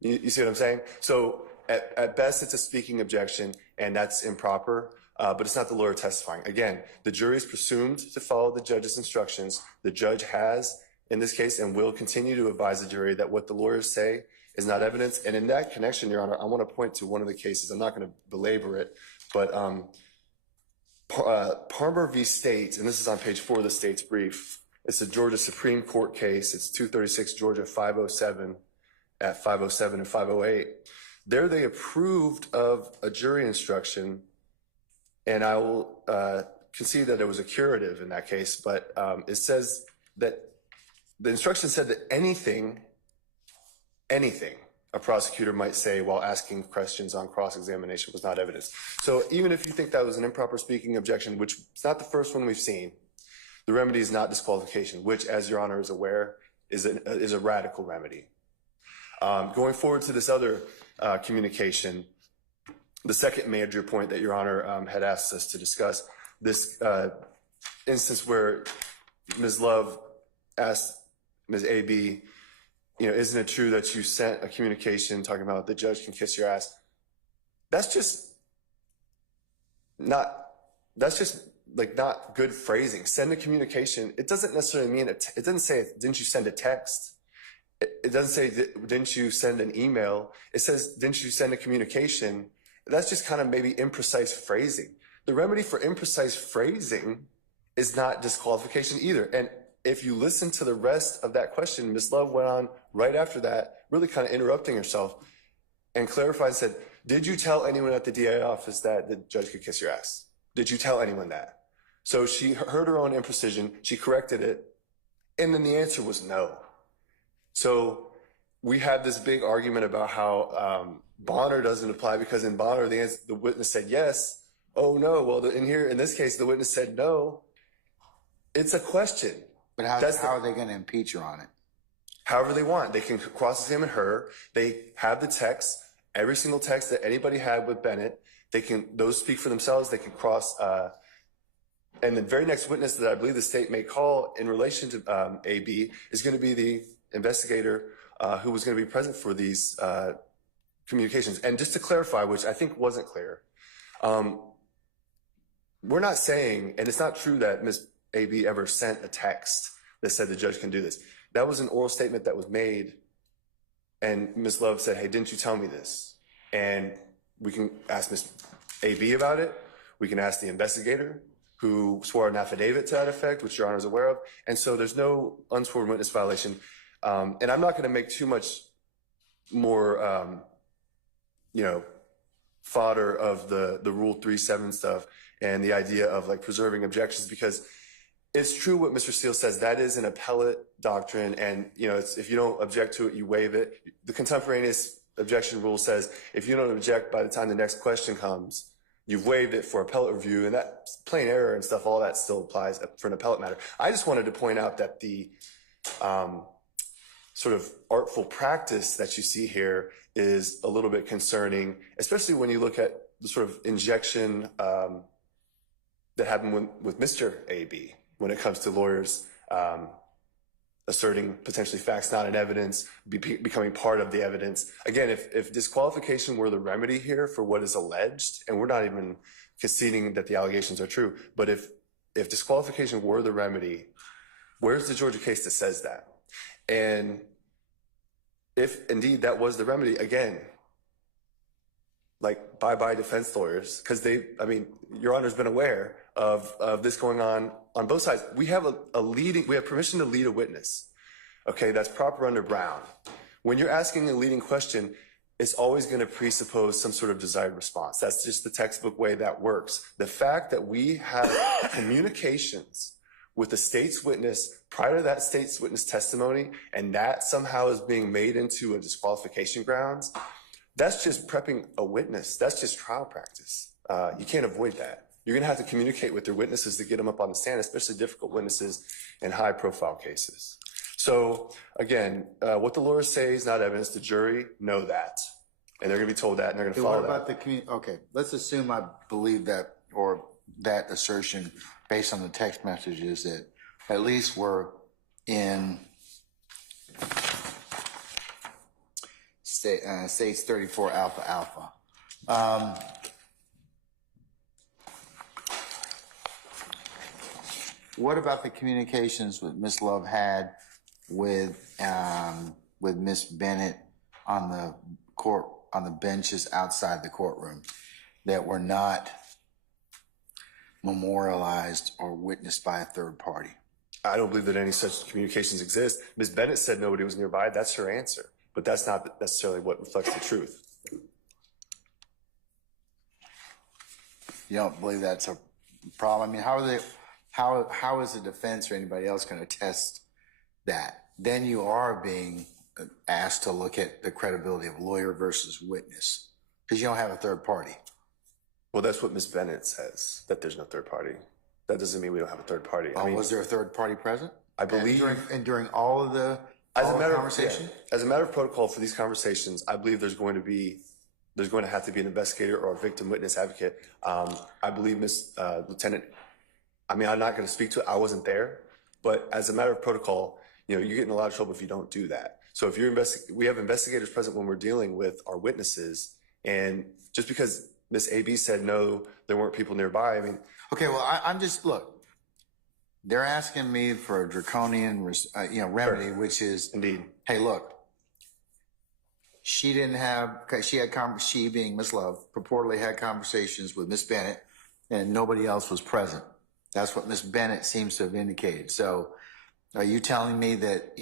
You see what I'm saying? So at best, it's a speaking objection, and that's improper, but it's not the lawyer testifying. Again, the jury is presumed to follow the judge's instructions. The judge has, in this case, and will continue to advise the jury that what the lawyers say is not evidence. And in that connection, Your Honor, I want to point to one of the cases. I'm not going to belabor it, but Palmer v. State, and this is on page 4 of the state's brief. It's a Georgia Supreme Court case. It's 236 Georgia 507 at 507 and 508. There they approved of a jury instruction, and I will concede that it was a curative in that case, but it says that the instruction said that anything a prosecutor might say while asking questions on cross-examination was not evidence. So even if you think that was an improper speaking objection, which is not the first one we've seen, the remedy is not disqualification, which, as Your Honor is aware, is a radical remedy. Going forward to this other communication, the second major point that Your Honor had asked us to discuss, this instance where Ms. Love asked Ms. A.B., isn't it true that you sent a communication talking about the judge can kiss your ass? That's just not good phrasing. Send a communication. It doesn't necessarily mean, it doesn't say, didn't you send a text? It doesn't say, didn't you send an email? It says, didn't you send a communication? That's just kind of maybe imprecise phrasing. The remedy for imprecise phrasing is not disqualification either. And if you listen to the rest of that question, Ms. Love went on right after that, really kind of interrupting herself, and clarified and said, did you tell anyone at the DA office that the judge could kiss your ass? Did you tell anyone that? So she heard her own imprecision, she corrected it, and then the answer was no. So we had this big argument about how Bonner doesn't apply because in Bonner, the witness said yes. Oh no, well in this case, the witness said no. It's a question. But how are they going to impeach her on it? However they want. They can cross-examine her. They have the text, every single text that anybody had with Bennett. Those speak for themselves. They can cross. And the very next witness that I believe the state may call in relation to AB is going to be the investigator who was going to be present for these communications. And just to clarify, which I think wasn't clear, we're not saying, and it's not true that Ms. AB ever sent a text that said the judge can do this. That was an oral statement that was made, and Ms. Love said, hey, didn't you tell me this? And we can ask Ms. AB about it. We can ask the investigator who swore an affidavit to that effect, which Your Honor is aware of. And so there's no unsworn witness violation. And I'm not going to make too much more, fodder of the Rule 3.7 stuff and the idea of like preserving objections, because it's true what Mr. Steele says. That is an appellate doctrine, and if you don't object to it, you waive it. The contemporaneous objection rule says if you don't object by the time the next question comes, you've waived it for appellate review, and that plain error and stuff, all that still applies for an appellate matter. I just wanted to point out that the sort of artful practice that you see here is a little bit concerning, especially when you look at the sort of injection that happened with Mr. A.B. when it comes to lawyers asserting potentially facts not in evidence, becoming part of the evidence. Again, if disqualification were the remedy here for what is alleged, and we're not even conceding that the allegations are true. But if disqualification were the remedy, where's the Georgia case that says that? And if indeed that was the remedy, again, like bye-bye defense lawyers, because Your Honor's been aware of this going on both sides. We have we have permission to lead a witness. Okay, that's proper under Brown. When you're asking a leading question, it's always going to presuppose some sort of desired response. That's just the textbook way that works. The fact that we have communications with the state's witness prior to that state's witness testimony, and that somehow is being made into a disqualification grounds, that's just prepping a witness. That's just trial practice. You can't avoid that. You're going to have to communicate with your witnesses to get them up on the stand, especially difficult witnesses in high-profile cases. So again, what the lawyers say is not evidence. The jury know that, and they're going to be told that, and they're going to follow What about the okay, let's assume I believe that, or that assertion based on the text messages that at least were in states 34 alpha. What about the communications that Ms. Love had with Ms. Bennett on the benches outside the courtroom that were not memorialized or witnessed by a third party? I don't believe that any such communications exist. Ms. Bennett said nobody was nearby. That's her answer, but that's not necessarily what reflects the truth. You don't believe that's a problem? I mean, how is the defense or anybody else going to test that? Then you are being asked to look at the credibility of lawyer versus witness because you don't have a third party. Well, that's what Ms. Bennett says, that there's no third party. That doesn't mean we don't have a third party. Was there a third party present? I believe. And during all of the conversation? As a matter of protocol for these conversations, I believe there's going to have to be an investigator or a victim witness advocate. I believe Lieutenant, I'm not going to speak to it. I wasn't there, but as a matter of protocol, you get in a lot of trouble if you don't do that. So if we have investigators present when we're dealing with our witnesses, and just because Miss AB said no, there weren't people nearby. Okay, well, I'm just, look, they're asking me for a draconian, remedy, which is, indeed, hey, look, she being Miss Love, purportedly had conversations with Miss Bennett, and nobody else was present. That's what Miss Bennett seems to have indicated. So are you telling me that,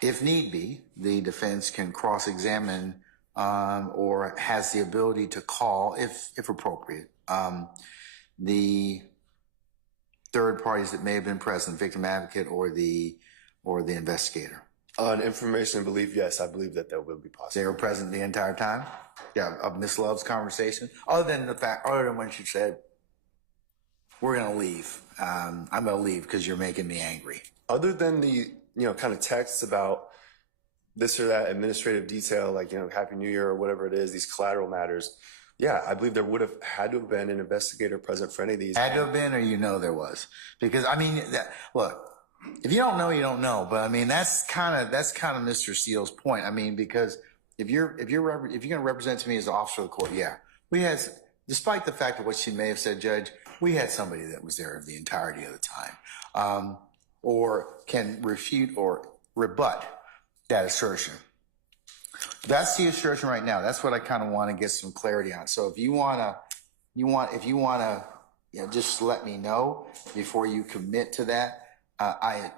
if need be, the defense can cross-examine or has the ability to call, if appropriate, the third parties that may have been present, victim advocate or the investigator? On information and belief, yes, I believe that will be possible. They were present the entire time? Yeah, of Miss Love's conversation? Other than when she said, we're going to leave. I'm going to leave because you're making me angry. Other than the, kind of texts about this or that administrative detail, like, Happy New Year or whatever it is, these collateral matters. Yeah, I believe there would have had to have been an investigator present for any of these. Had to have been, or there was? Because, look, if you don't know, you don't know. But that's kind of Mr. Steele's point. Because if you're going to represent to me as an officer of the court, yeah, we had, despite the fact of what she may have said, Judge, we had somebody that was there the entirety of the time, or can refute or rebut that assertion. That's the assertion right now. That's what I kind of want to get some clarity on. So if you want to, just let me know before you commit to that. I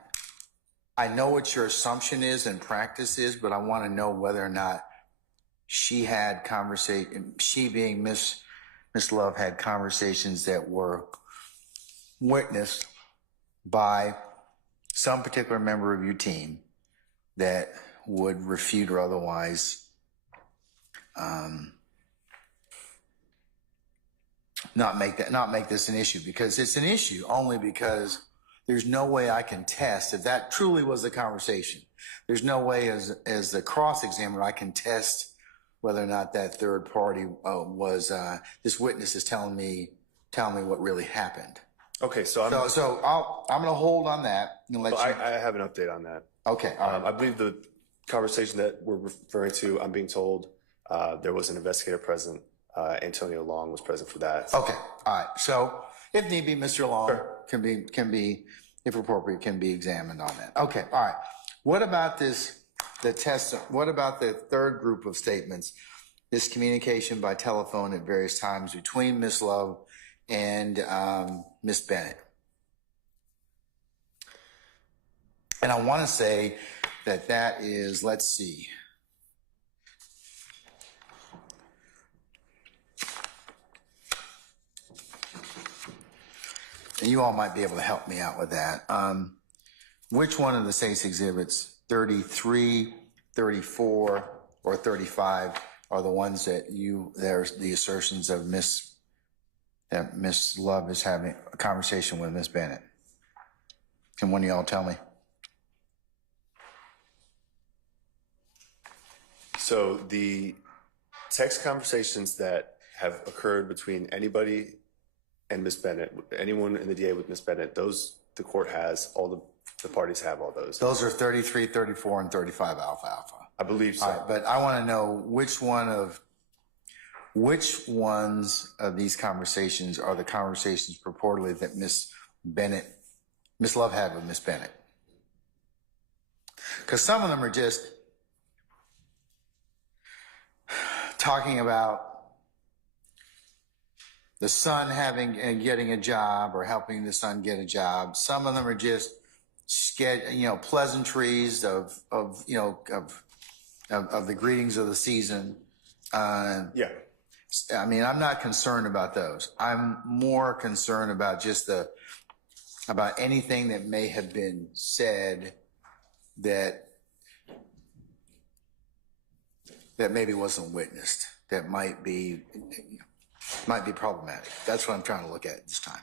know what your assumption is and practice is, but I want to know whether or not she had she being Miss Love had conversations that were witnessed by some particular member of your team that would refute or otherwise not make this an issue, because it's an issue only because there's no way I can test if that truly was the conversation. There's no way as the cross-examiner I can test whether or not that third party was this witness is telling me what really happened. Okay, so I'm going to hold on that and let you. I have an update on that. Okay, all right. I believe the conversation that we're referring to, I'm being told there was an investigator present. Antonio Long was present for that. Okay, all right. So if need be, Mr. Long Sure. can be, if appropriate, can be examined on that. Okay, all right. What about what about the third group of statements? This communication by telephone at various times between Ms. Love and Ms. Bennett. And I want to say that is, let's see. And you all might be able to help me out with that. Which one of the state's exhibits, 33, 34, or 35, are the ones that there's the assertions of that Miss Love is having a conversation with Miss Bennett? Can one of y'all tell me? So the text conversations that have occurred between anybody and Miss Bennett, anyone in the DA with Miss Bennett, those the court has, all the parties have all those. Those are 33, 34, and 35 alpha alpha. I believe so. All right, but I want to know which ones of these conversations are the conversations purportedly that Miss Love had with Miss Bennett. Because some of them are just talking about the son having and getting a job or helping the son get a job. Some of them are just pleasantries of the greetings of the season. Yeah. I mean, I'm not concerned about those. I'm more concerned about about anything that may have been said that maybe wasn't witnessed, that might be problematic. That's what I'm trying to look at this time.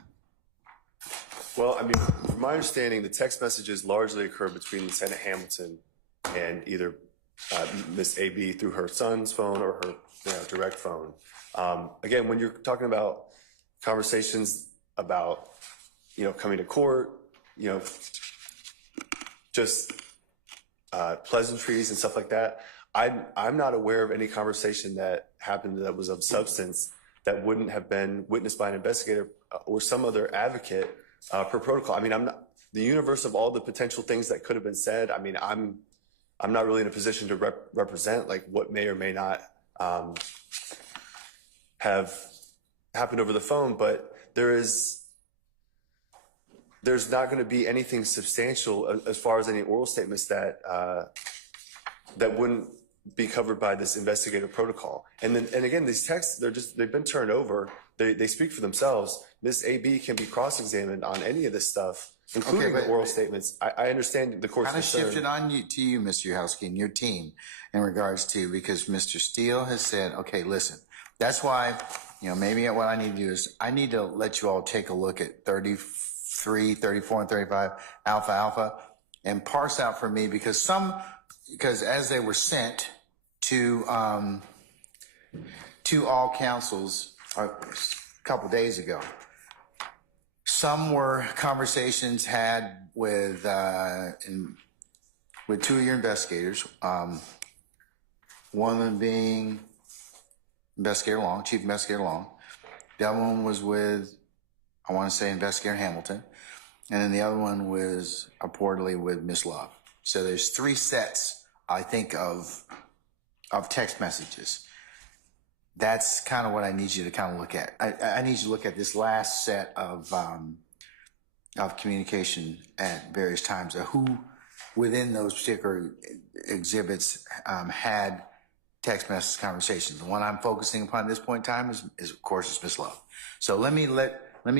Well, I mean, from my understanding, the text messages largely occur between Lieutenant Hamilton and either Miss AB through her son's phone or her direct phone. Again, when you're talking about conversations about, coming to court, just pleasantries and stuff like that, I'm not aware of any conversation that happened that was of substance that wouldn't have been witnessed by an investigator or some other advocate per protocol. I mean, I'm not the universe of all the potential things that could have been said. I mean, I'm not really in a position to represent like what may or may not have happened over the phone, but there's not going to be anything substantial as far as any oral statements that wouldn't be covered by this investigative protocol. And again, these texts, they've been turned over. They speak for themselves. Ms. AB can be cross-examined on any of this stuff, including the oral statements. I understand the court's concern. Kind of shifted to you, Mr. Uhalski, and your team in regards to, because Mr. Steele has said, okay, listen, that's why, maybe what I need to do is I need to let you all take a look at 33, 34, and 35 alpha and parse out for me, because as they were sent to all councils a couple days ago, some were conversations had with two of your investigators, one of them being Investigator Long, Chief Investigator Long. The other one was with, I want to say, Investigator Hamilton. And then the other one was reportedly with Miss Love. So there's 3 sets, I think, of text messages. That's kind of what I need you to kind of look at. I need you to look at this last set of communication at various times of who within those particular exhibits had text message conversations. The one I'm focusing upon at this point in time is of course, Miss Love. So let me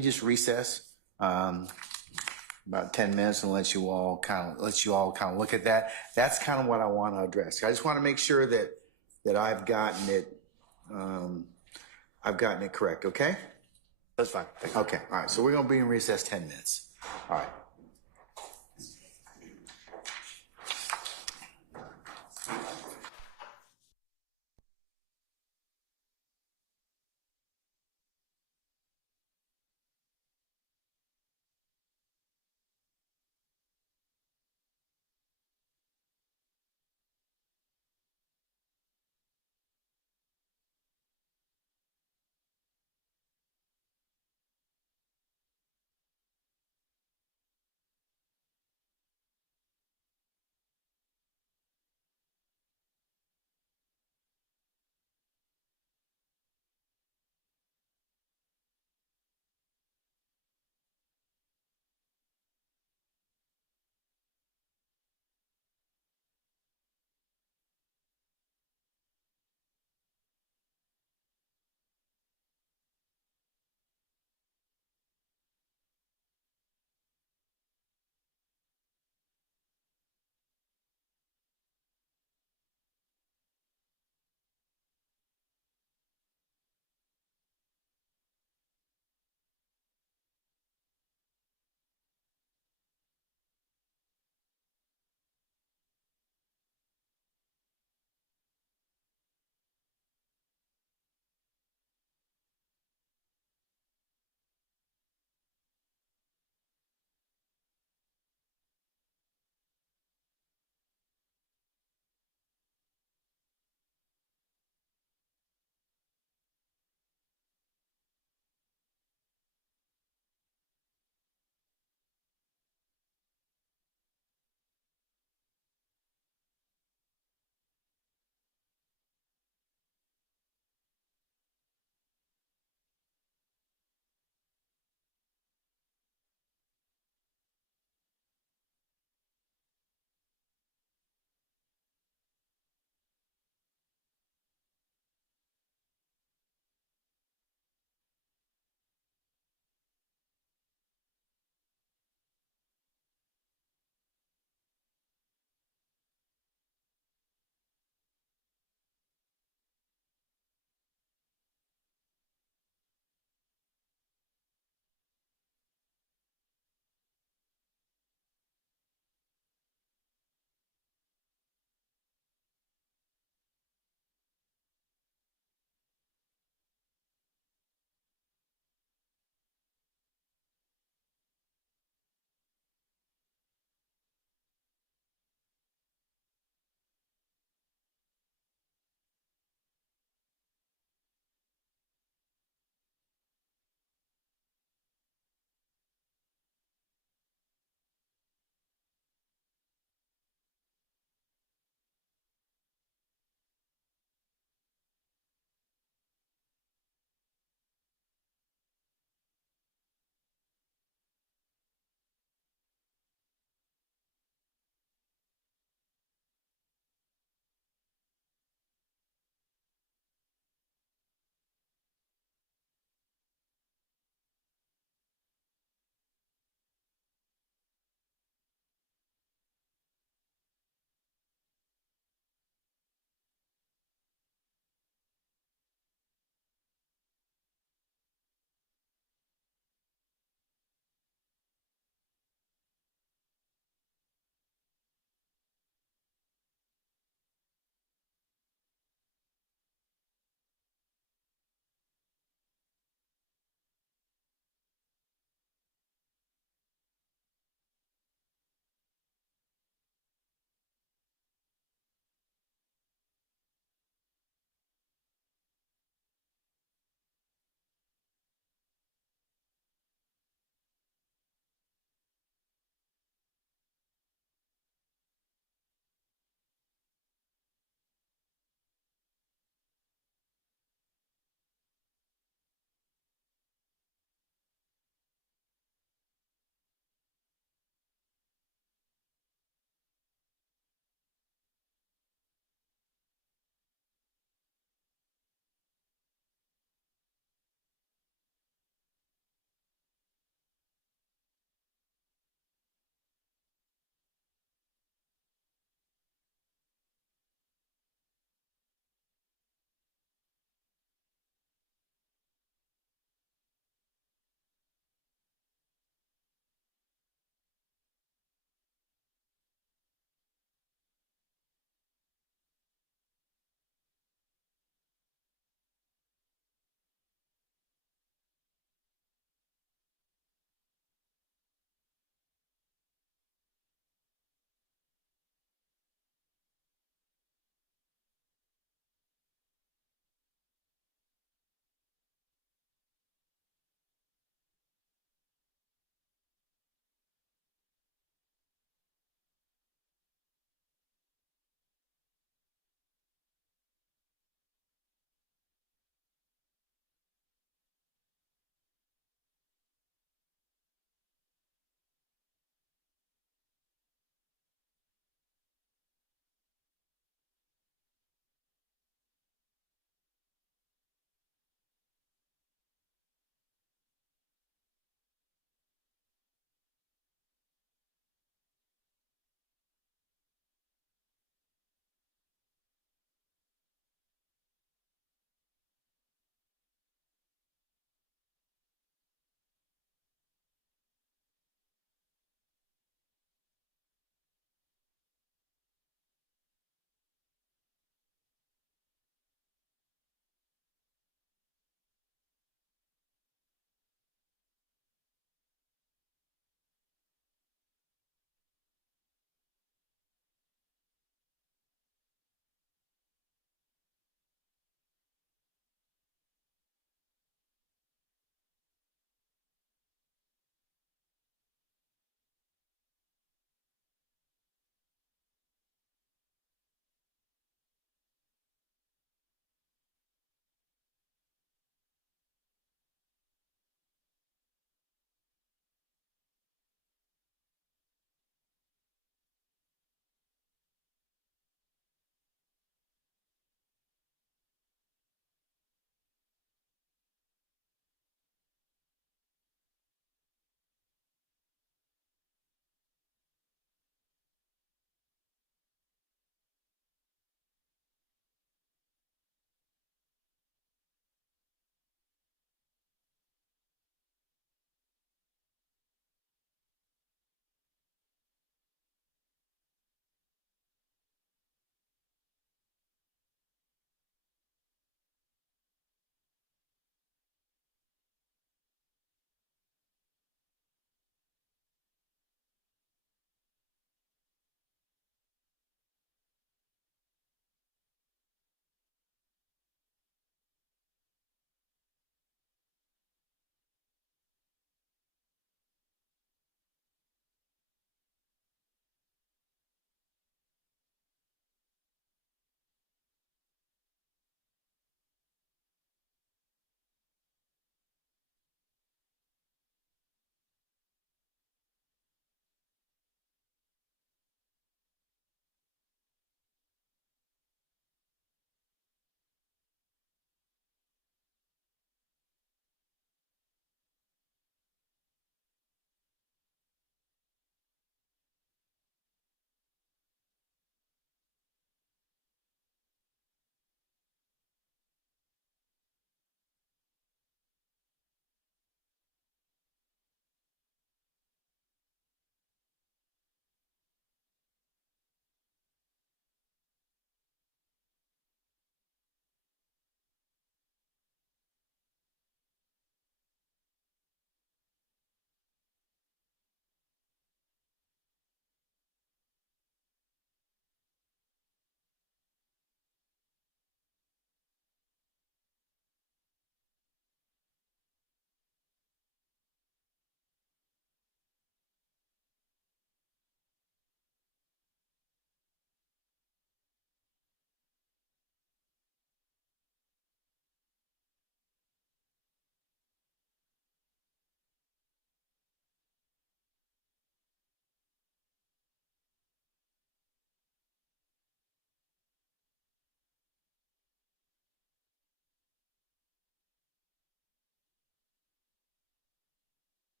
just recess about 10 minutes and let you all kind of look at that. That's kind of what I want to address. I just want to make sure that I've gotten it correct. Okay. That's fine. Thank you. Okay. All right. So we're going to be in recess 10 minutes. All right.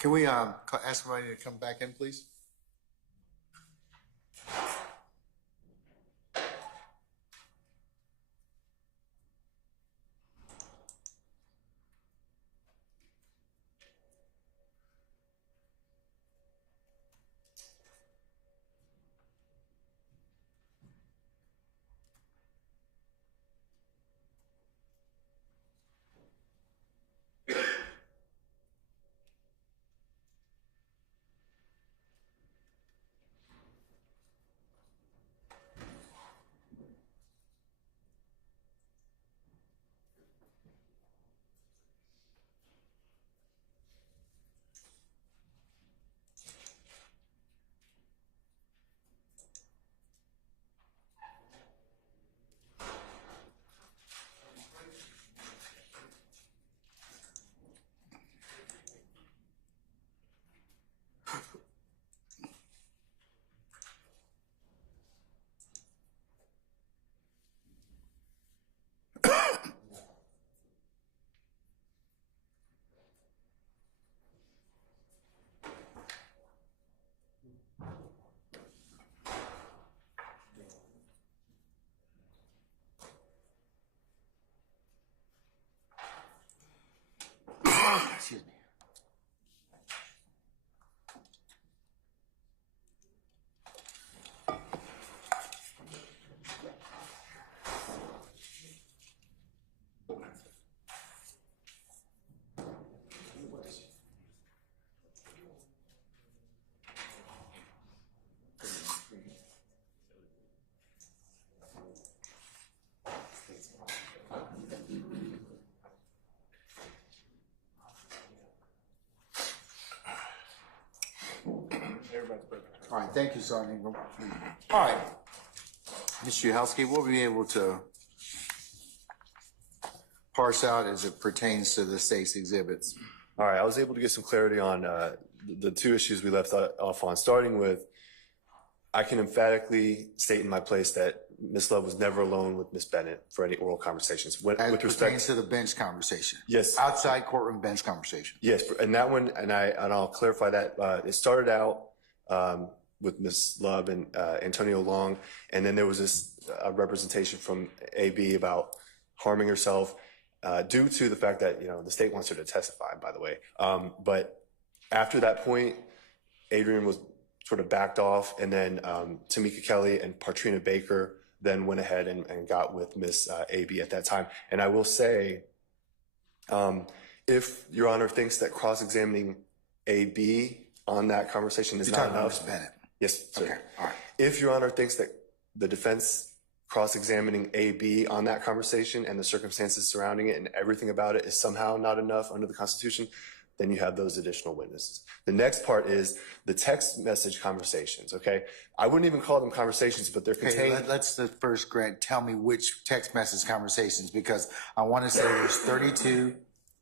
Can we ask somebody to come back in, please? Excuse me. All right, thank you, Sergeant Ingram. All right, Mr. Uhalski, we'll be able to parse out as it pertains to the state's exhibits. All right, I was able to get some clarity on the two issues we left off on, starting with, I can emphatically state in my place that Ms. Love was never alone with Ms. Bennett for any oral conversations. As With it respect pertains to the bench conversation. Yes. Outside courtroom bench conversation. Yes, and that one, and I'll clarify that, it started out with Ms. Love and Antonio Long, and then there was this representation from AB about harming herself due to the fact that, you know, the state wants her to testify, by the way. But after that point, Adrian was sort of backed off, and then Tamika Kelly and Partrina Baker then went ahead and got with Miss AB at that time. And I will say, if Your Honor thinks that cross-examining AB on that conversation is You're not talking about enough. Ms. Bennett. Yes, sir. Okay, all right. If Your Honor thinks that the defense cross-examining AB on that conversation and the circumstances surrounding it and everything about it is somehow not enough under the Constitution, then you have those additional witnesses. The next part is the text message conversations, okay? I wouldn't even call them conversations, but they're contained. Okay, let's the first, Grant, tell me which text message conversations, because I want to say there's 32,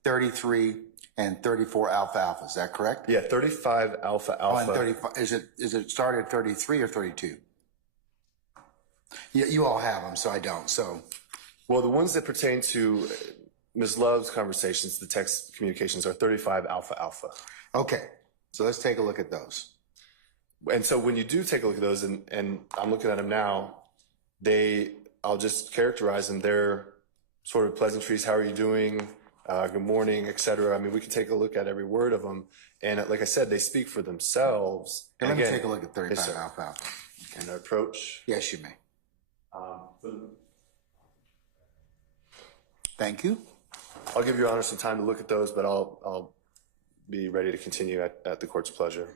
33, and 34 alpha. Is that correct? Yeah, 35 alpha. Oh, and 35. Is it started at 33 or 32? Yeah, you all have them, so I don't. So, Well, the ones that pertain to Ms. Love's conversations, the text communications, are 35 alpha. okay, so let's take a look at those. And so when you do take a look at those, and I'm looking at them now, I'll just characterize them. They're sort of pleasantries. How are you doing? Good morning, etc. I mean, we can take a look at every word of them. And like I said, they speak for themselves. Let And me again, take a look at 35 yes, sir. alpha. And the approach. Yes, you may. Thank you. I'll give Your Honor some time to look at those, but I'll be ready to continue at the court's pleasure.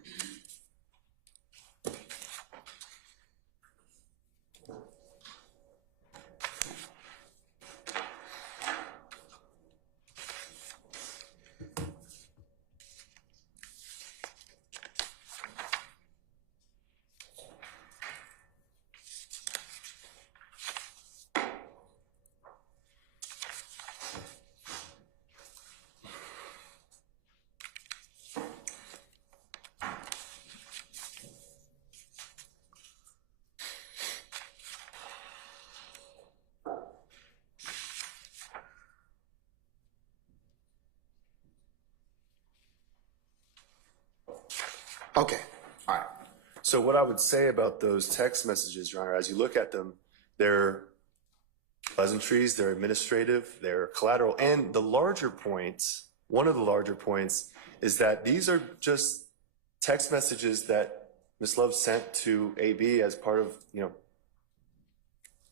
Okay, all right. So what I would say about those text messages, Your Honor, as you look at them, they're pleasantries, they're administrative, they're collateral. And the larger points, one of the larger points is that these are just text messages that Ms. Love sent to AB as part of,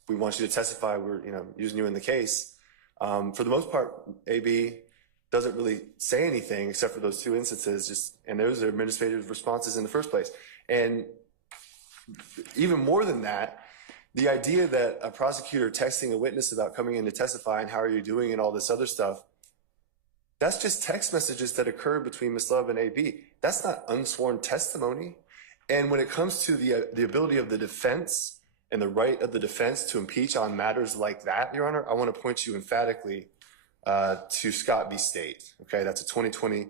we want you to testify, we're, using you in the case. For the most part, AB doesn't really say anything except for those two instances, and those are administrative responses in the first place. And even more than that, the idea that a prosecutor texting a witness about coming in to testify and how are you doing and all this other stuff, that's just text messages that occurred between Ms. Love and AB. That's not unsworn testimony. And when it comes to the ability of the defense and the right of the defense to impeach on matters like that, Your Honor, I want to point you emphatically to Scott v. State. Okay, that's a 2020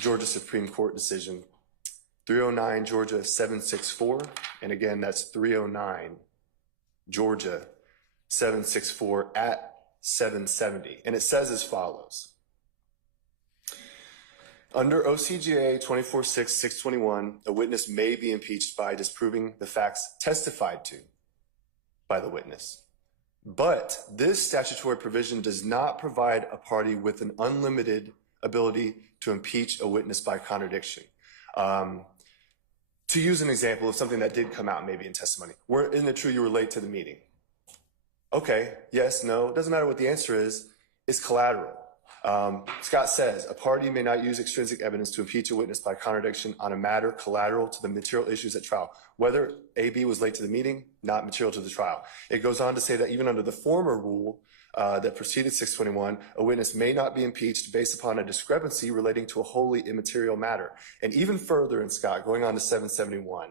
Georgia Supreme Court decision, 309 Georgia 764, and again, that's 309 Georgia 764 at 770. And it says as follows. Under OCGA 24-6-621, a witness may be impeached by disproving the facts testified to by the witness. But this statutory provision does not provide a party with an unlimited ability to impeach a witness by contradiction. To use an example of something that did come out maybe in testimony, isn't it true you were late to the meeting? Okay, yes, no, it doesn't matter what the answer is, it's collateral. Scott says, a party may not use extrinsic evidence to impeach a witness by contradiction on a matter collateral to the material issues at trial. Whether AB was late to the meeting, not material to the trial. It goes on to say that even under the former rule that preceded 621, a witness may not be impeached based upon a discrepancy relating to a wholly immaterial matter. And even further in Scott, going on to 771,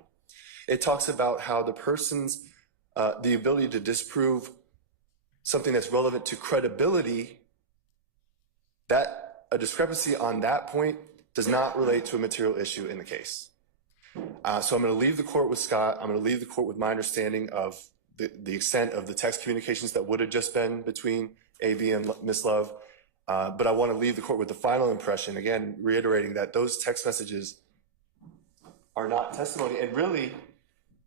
it talks about how the person's, the ability to disprove something that's relevant to credibility, that a discrepancy on that point does not relate to a material issue in the case. So I'm going to leave the court with Scott. I'm going to leave the court with my understanding of the extent of the text communications that would have just been between AB and Ms. Love. But I want to leave the court with the final impression, again, reiterating that those text messages are not testimony. And really,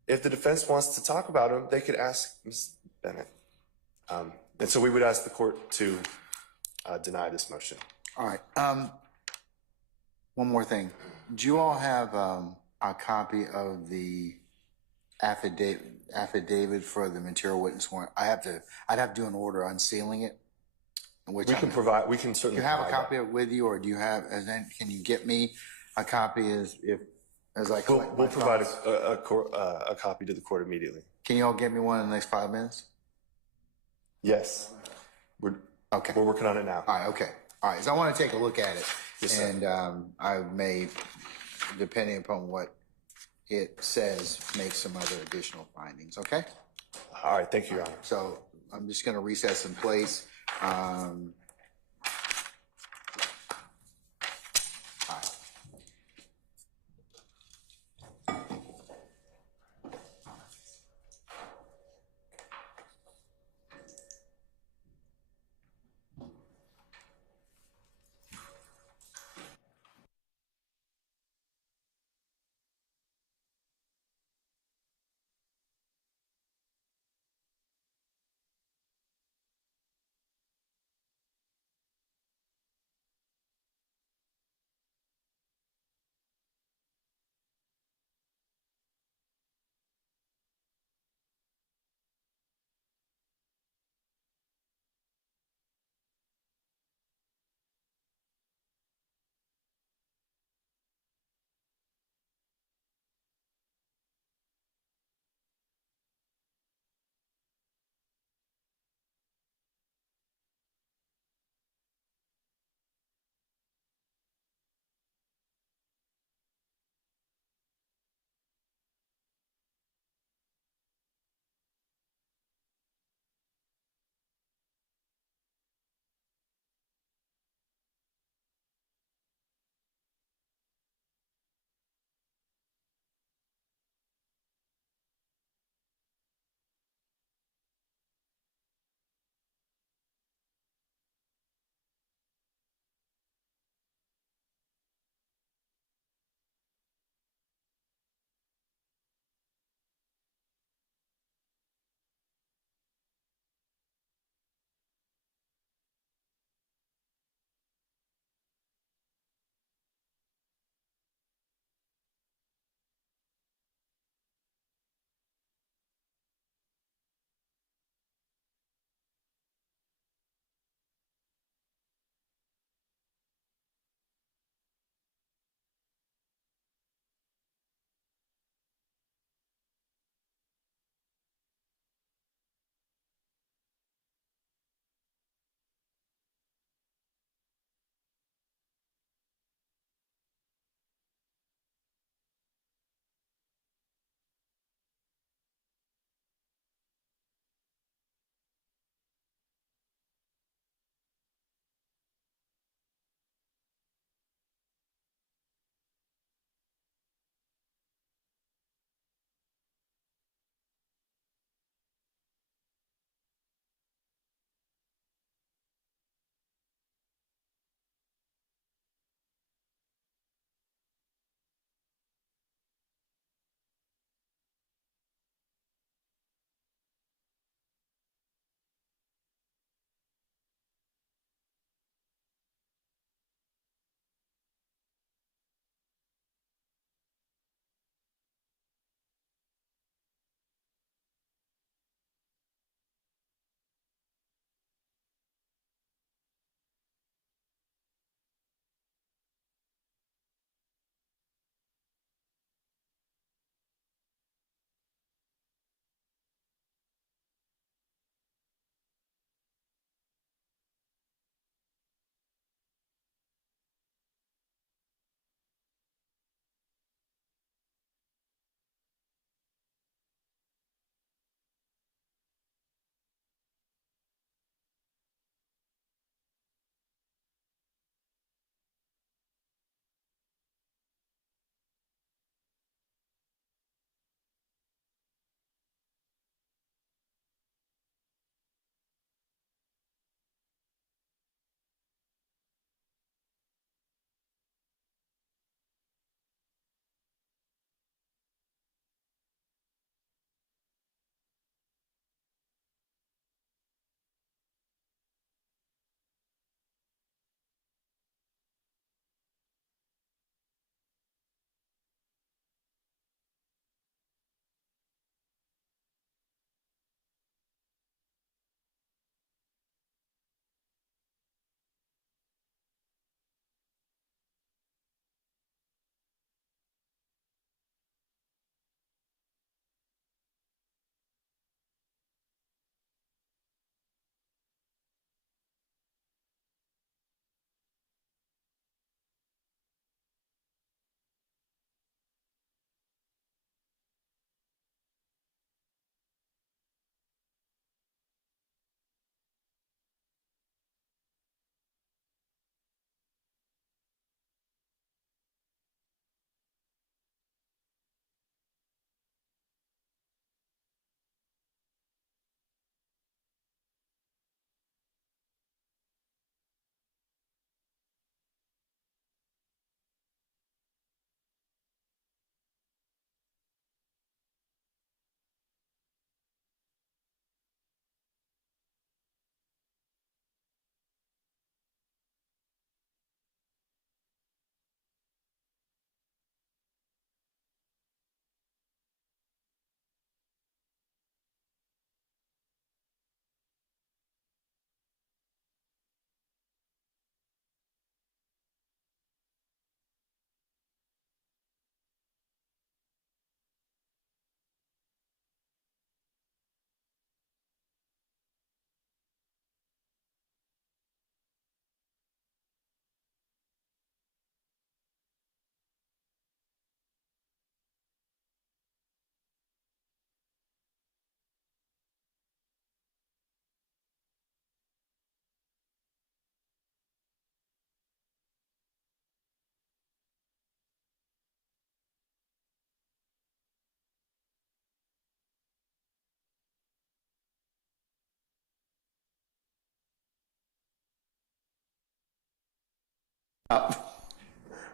if the defense wants to talk about them, they could ask Ms. Bennett. And so we would ask the court to deny this motion. All right. One more thing. Do you all have a copy of the affidavit for the material witness warrant? I'd have to do an order unsealing it. We can provide. We can certainly. Do you have a provide copy of it with you, or do you have? Can you get me a copy as I collect? We'll provide a copy to the court immediately. Can you all get me one in the next 5 minutes? Yes. We're working on it now. All right. Okay. All right. So I want to take a look at it, Yes, sir. and I may, depending upon what it says, make some other additional findings. Okay. All right. Thank you, Your Honor. So I'm just going to recess in place.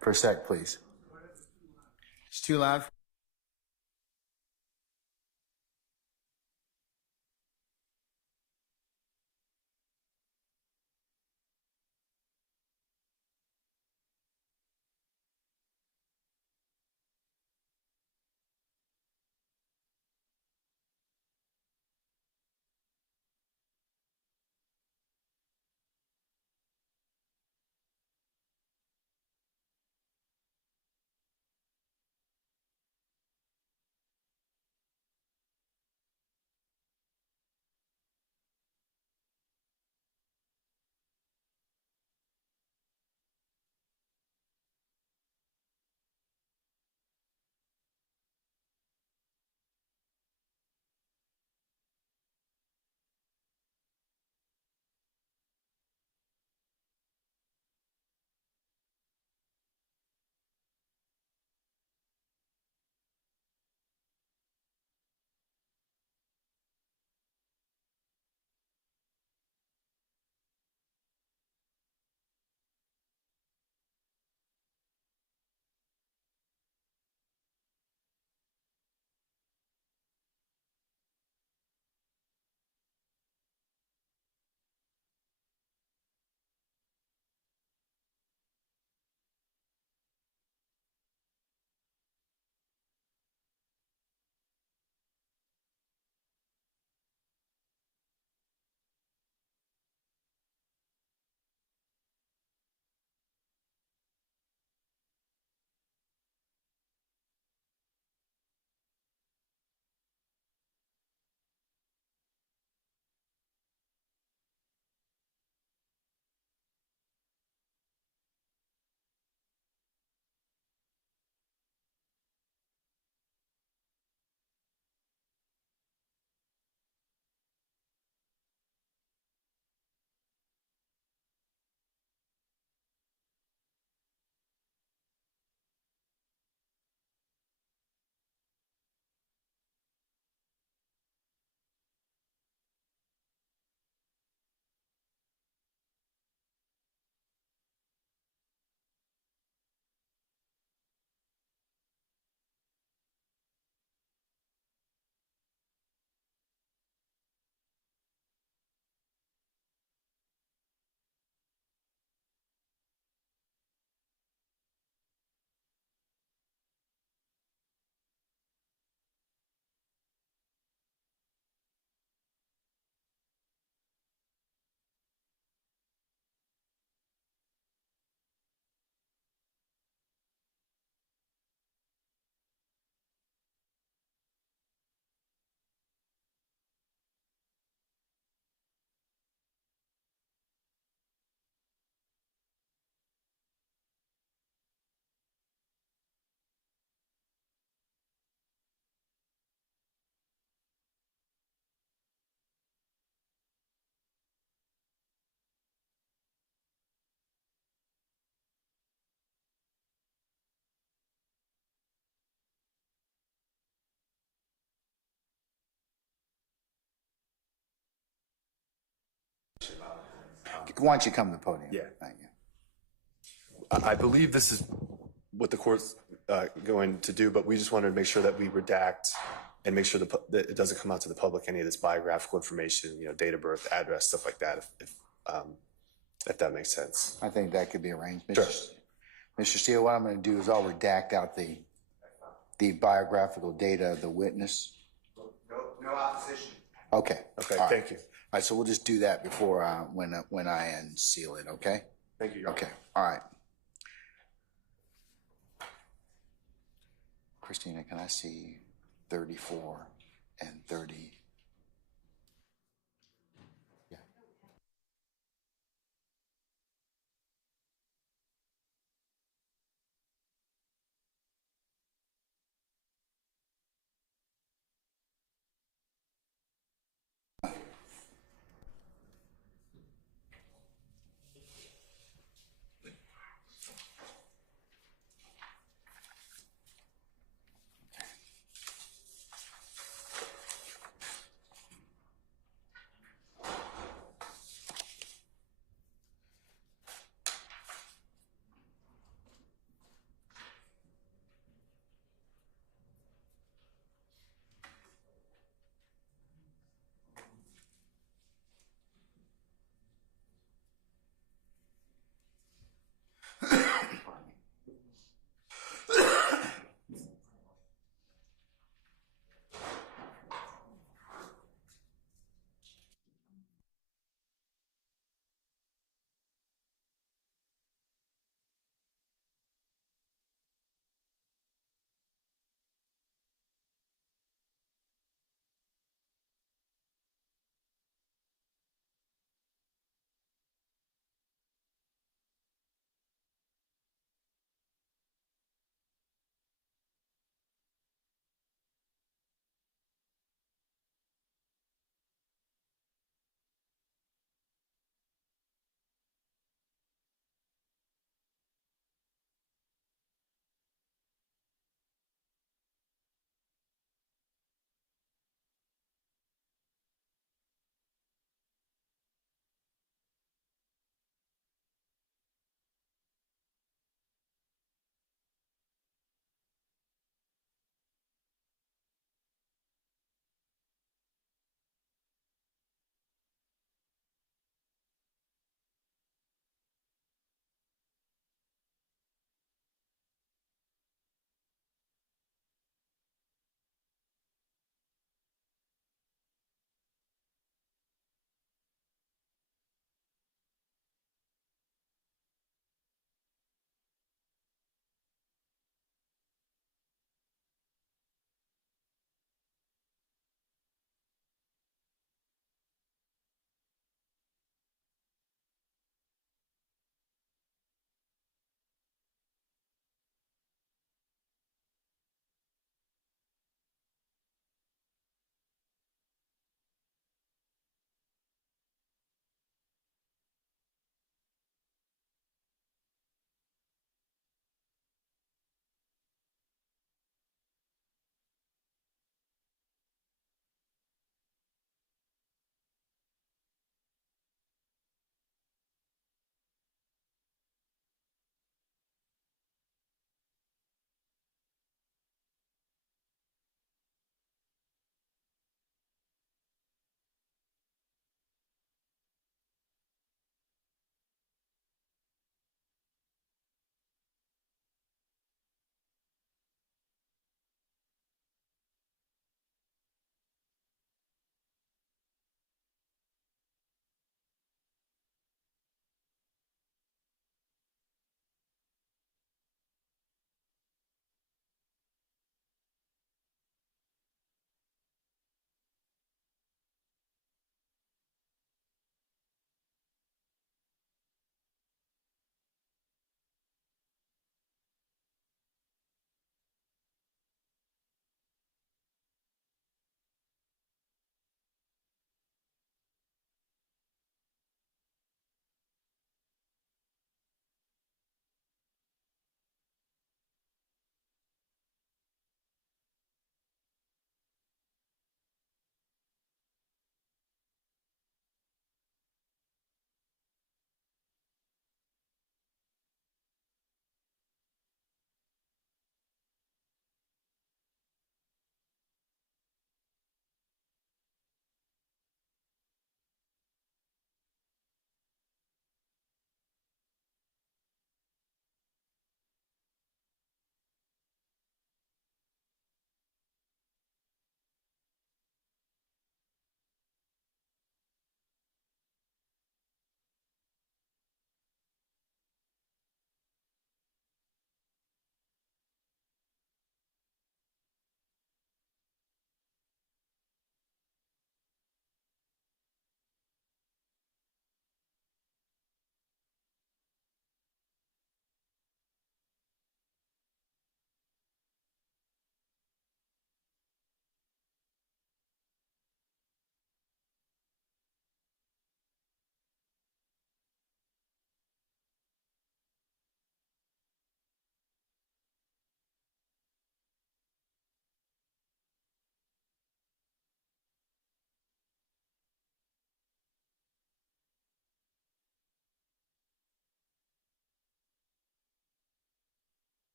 For a sec, please. It's too loud. Why don't you come to the podium? Yeah. Thank you. I believe this is what the court's going to do, but we just wanted to make sure that we redact and make sure that it doesn't come out to the public, any of this biographical information, date of birth, address, stuff like that, if that makes sense. I think that could be arranged. Sure. Mr. Steele, what I'm going to do is I'll redact out the biographical data of the witness. No opposition. Okay. Okay, All right. thank you. All right, so we'll just do that before when I unseal it, okay? Thank you, Your Honor. Okay, all right. Christina, can I see 34 and 30? Yeah.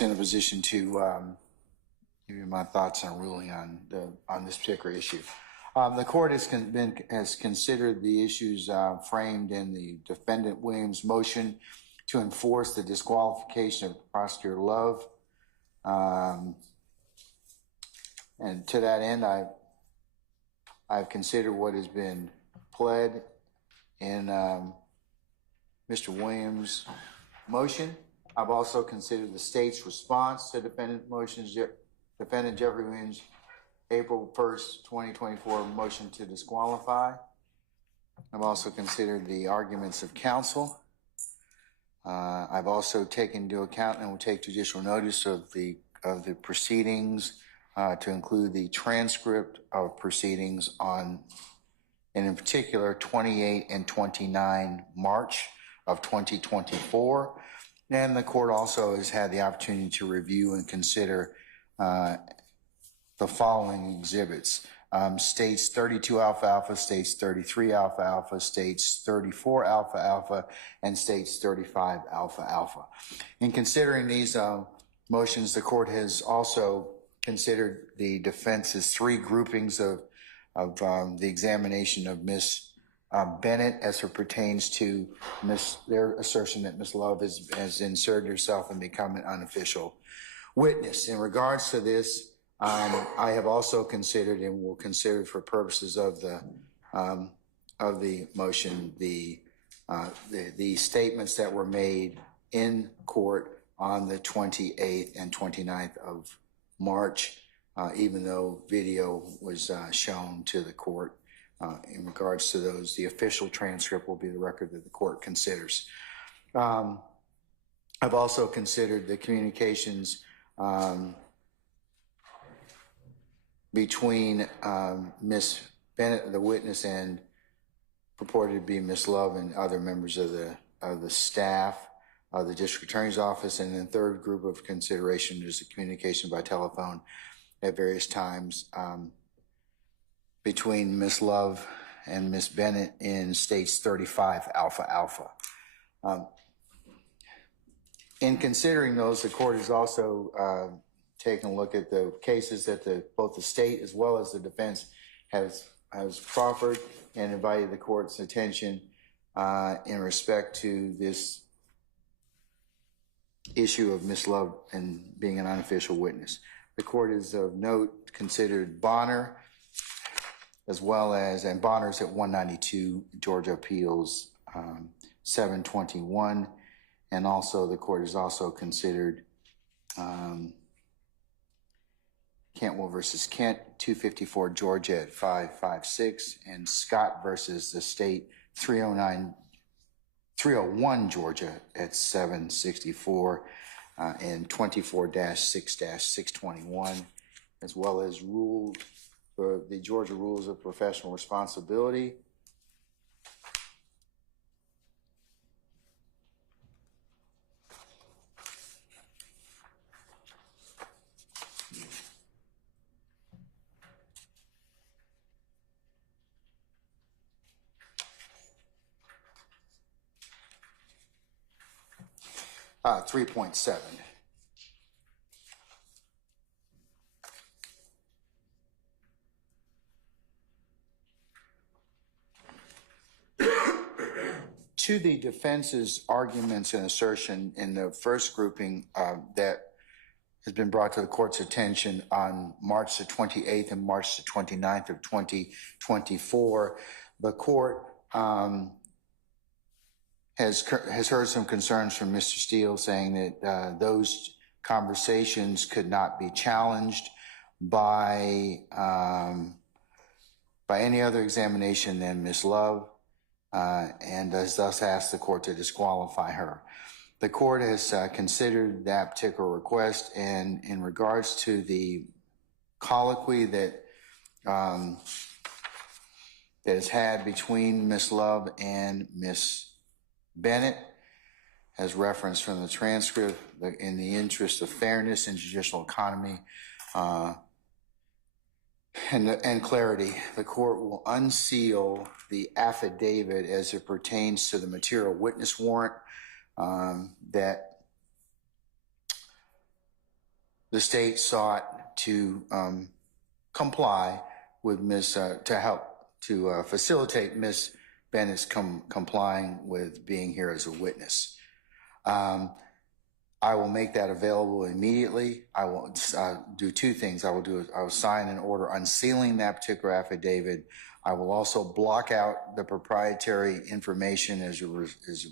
in a position to give you my thoughts on ruling on this particular issue. The court has considered the issues framed in the defendant Williams' motion to enforce the disqualification of Prosecutor Love. And to that end, I've considered what has been pled in Mr. Williams' motion. I've also considered the state's response to defendant motions, defendant Jeffery Williams' April 1st, 2024 motion to disqualify. I've also considered the arguments of counsel. I've also taken into account and will take judicial notice of the proceedings to include the transcript of proceedings on, and in particular, 28 and 29 March of 2024. And the court also has had the opportunity to review and consider the following exhibits. States 32 alpha alpha, states 33 alpha alpha, states 34 alpha alpha, and states 35 alpha alpha. In considering these motions, the court has also considered the defense's three groupings of the examination of Ms. Bennett as it pertains to their assertion that Ms. Love has inserted herself and become an unofficial witness. In regards to this, I have also considered and will consider for purposes of the motion the statements that were made in court on the 28th and 29th of March, even though video was shown to the court. In regards to those, the official transcript will be the record that the court considers. I've also considered the communications between Ms. Bennett, the witness, and purported to be Ms. Love and other members of the staff of the district attorney's office. And then third group of consideration is the communication by telephone at various times between Ms. Love and Ms. Bennett in states 35 alpha alpha. In considering those, the court has also taken a look at the cases that both the state as well as the defense has proffered and invited the court's attention in respect to this issue of Ms. Love and being an unofficial witness. The court is of note considered Bonner, as well as, and Bonner's at 192, Georgia Appeals 721. And also the court has also considered Cantwell versus Kent, 254 Georgia at 556, and Scott versus the state 301 Georgia at 764, and 24-6-621, as well as ruled for the Georgia Rules of Professional Responsibility. Uh, 3.7. To the defense's arguments and assertion in the first grouping that has been brought to the court's attention on March the 28th and March the 29th of 2024, the court has heard some concerns from Mr. Steele saying that those conversations could not be challenged by any other examination than Ms. Love, and has thus asked the court to disqualify her. The court has considered that particular request, and in regards to the colloquy that is had between Ms. Love and Ms. Bennett, as referenced from the transcript, in the interest of fairness and judicial economy and clarity, the court will unseal the affidavit as it pertains to the material witness warrant that the state sought to comply with to facilitate Ms. Bennett's complying with being here as a witness. I will make that available immediately. I will do two things. I will sign an order unsealing that particular affidavit. I will also block out the proprietary information as it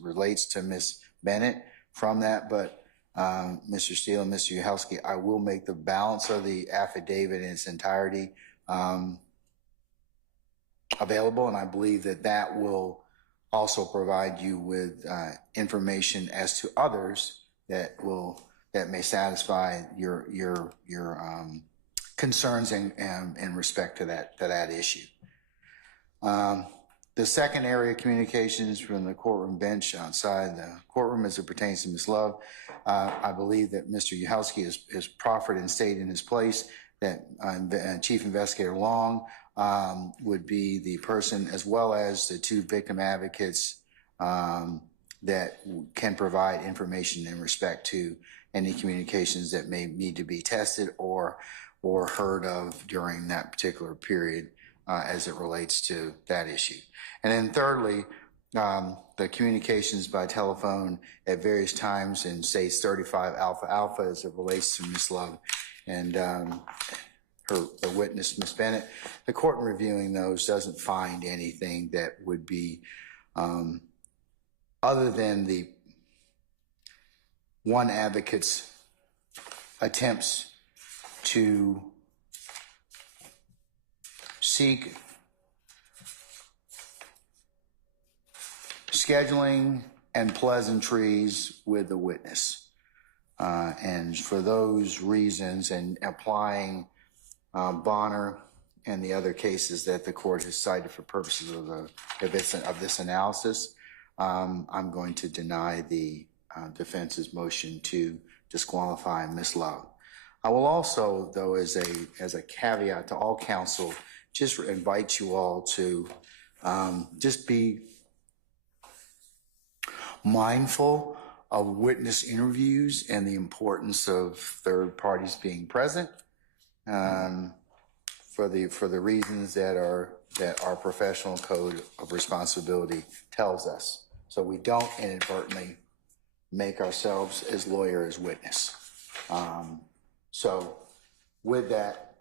relates to Ms. Bennett from that. But Mr. Steele and Mr. Uhelski, I will make the balance of the affidavit in its entirety available, and I believe that will also provide you with information as to others that may satisfy your concerns in respect to that issue. The second area of communications from the courtroom bench outside the courtroom as it pertains to Ms. Love. I believe that Mr. Uhelski is proffered and stated in his place that Chief Investigator Long would be the person, as well as the two victim advocates that can provide information in respect to any communications that may need to be tested or heard of during that particular period as it relates to that issue. And then thirdly, the communications by telephone at various times in states 35 Alpha Alpha as it relates to Ms. Love and her witness, Ms. Bennett. The court in reviewing those doesn't find anything that would be other than the one advocate's attempts to seek scheduling and pleasantries with the witness. And for those reasons and applying Bonner and the other cases that the court has cited for purposes of this analysis, I'm going to deny the defense's motion to disqualify Ms. Love. I will also, though, as a caveat to all counsel, just invite you all to just be mindful of witness interviews and the importance of third parties being present for the reasons that our professional code of responsibility tells us, so we don't inadvertently make ourselves as lawyer as witness. So with that,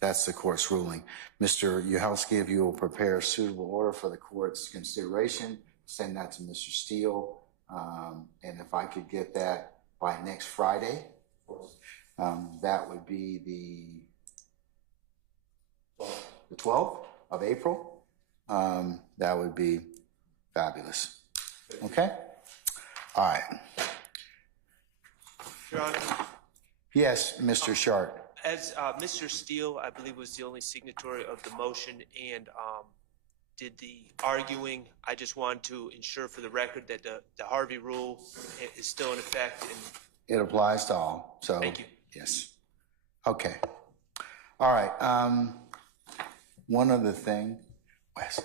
that's the court's ruling. Mr. Uhelski, if you will prepare a suitable order for the court's consideration, send that to Mr. Steele. And if I could get that by next Friday, that would be the 12th of April. That would be fabulous. Okay? All right. Your Honor, Yes, Mr. Shart. as Mr. Steele, I believe, was the only signatory of the motion and did the arguing, I just want to ensure for the record that the Harvey rule is still in effect. And It applies to all. So thank you. Yes. Okay. All right. One other thing, Wes.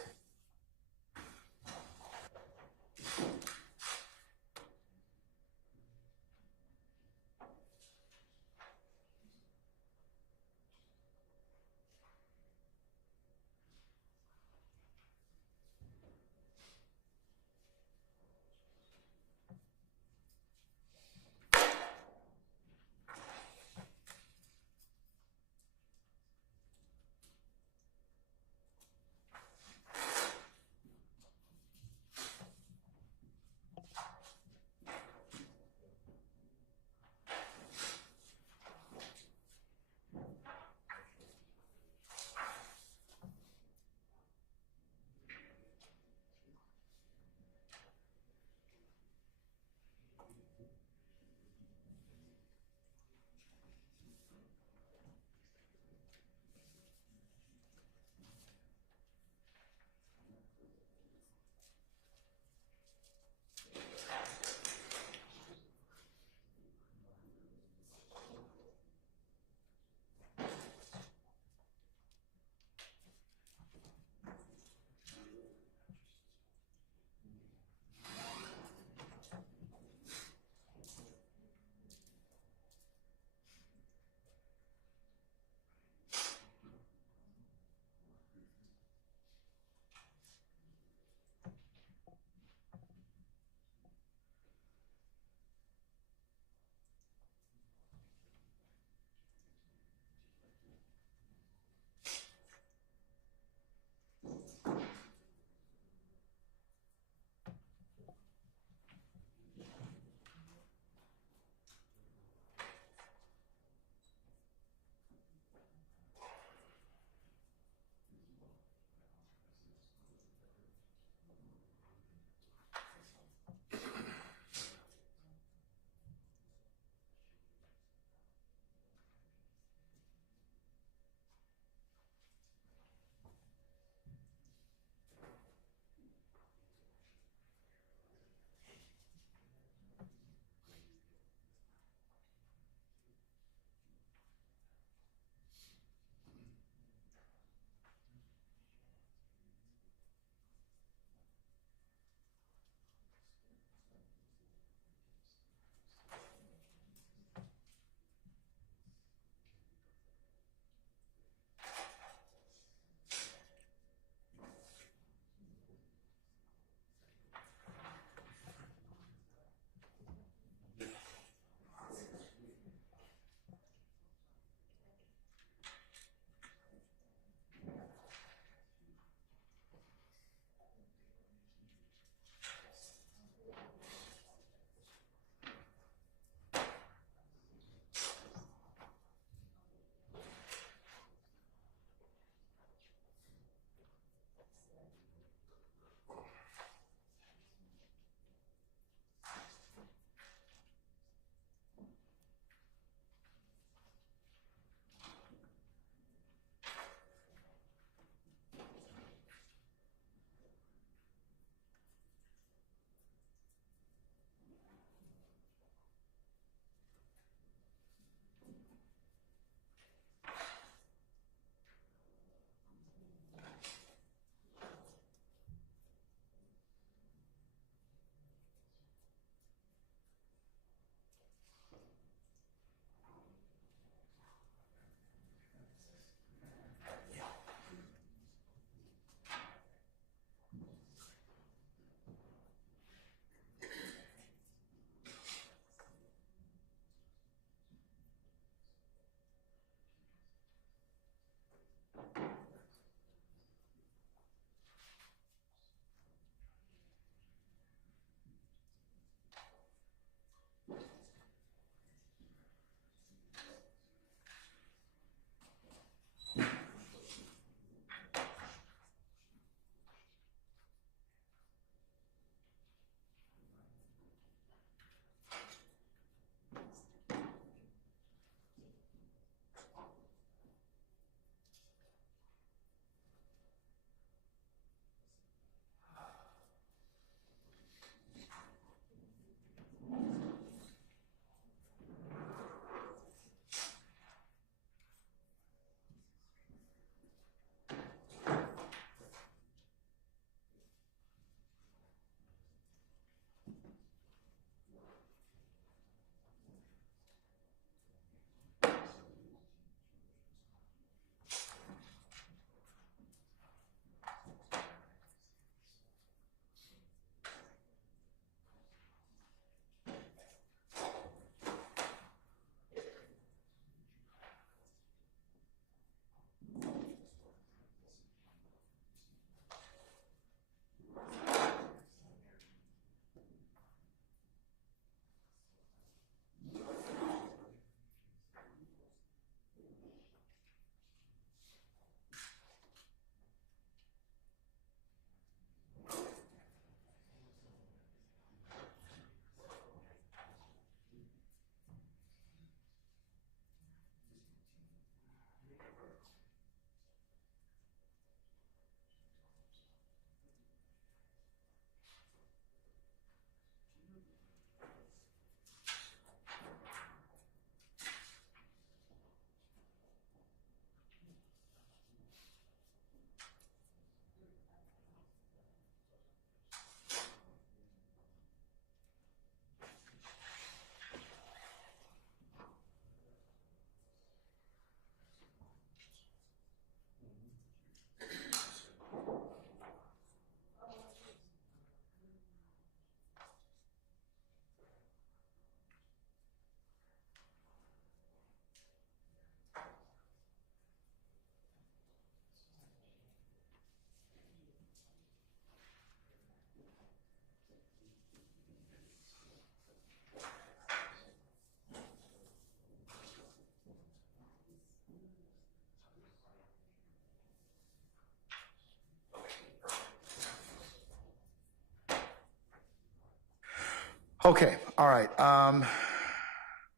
Okay, all right.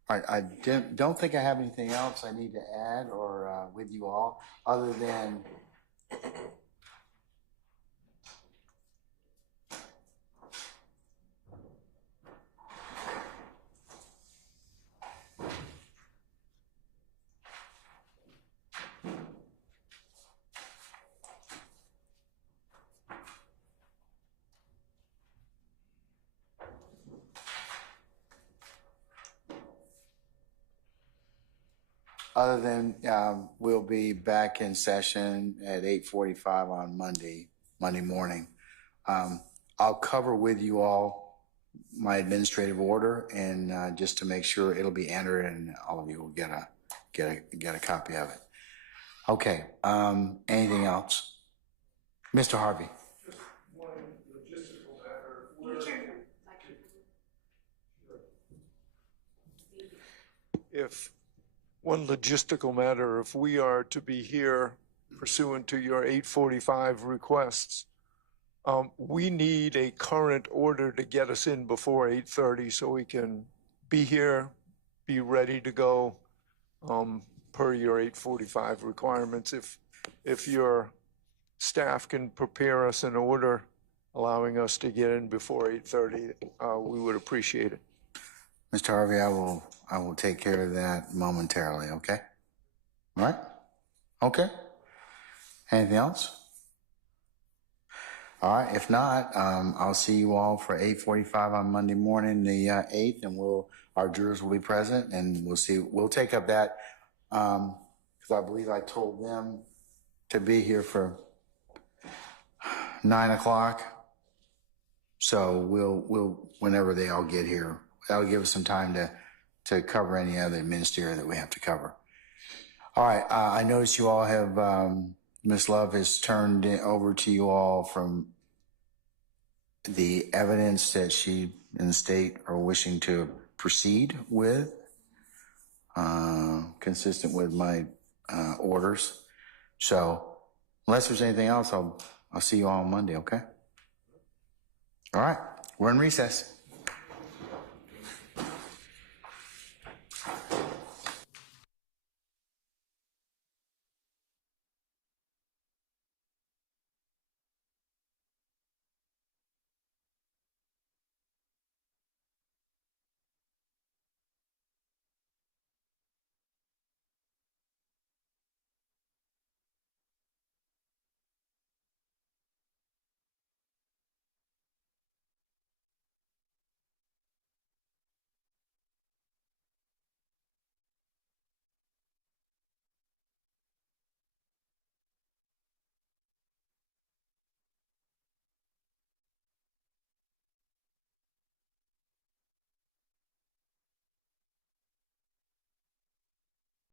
I don't think I have anything else I need to add or with you all, other than we'll be back in session at 8:45 on Monday morning. I'll cover with you all my administrative order, and just to make sure it'll be entered, and all of you will get a copy of it. Okay. Anything else, Mr. Harvey? If one logistical matter, if we are to be here pursuant to your 8:45 requests, we need a current order to get us in before 8:30 so we can be here, be ready to go per your 8:45 requirements. If your staff can prepare us an order allowing us to get in before 8:30, we would appreciate it. Mr. Harvey, I will take care of that momentarily, okay? All right? Okay. Anything else? All right, if not, I'll see you all for 8:45 on Monday morning, the 8th, and our jurors will be present, and we'll take up that, because I believe I told them to be here for 9 o'clock. So we'll whenever they all get here, that'll give us some time to cover any other ministerial that we have to cover. All right, I notice you all have, Ms. Love has turned it over to you all from the evidence that she and the state are wishing to proceed with, consistent with my orders. So unless there's anything else, I'll see you all on Monday, okay? All right, we're in recess.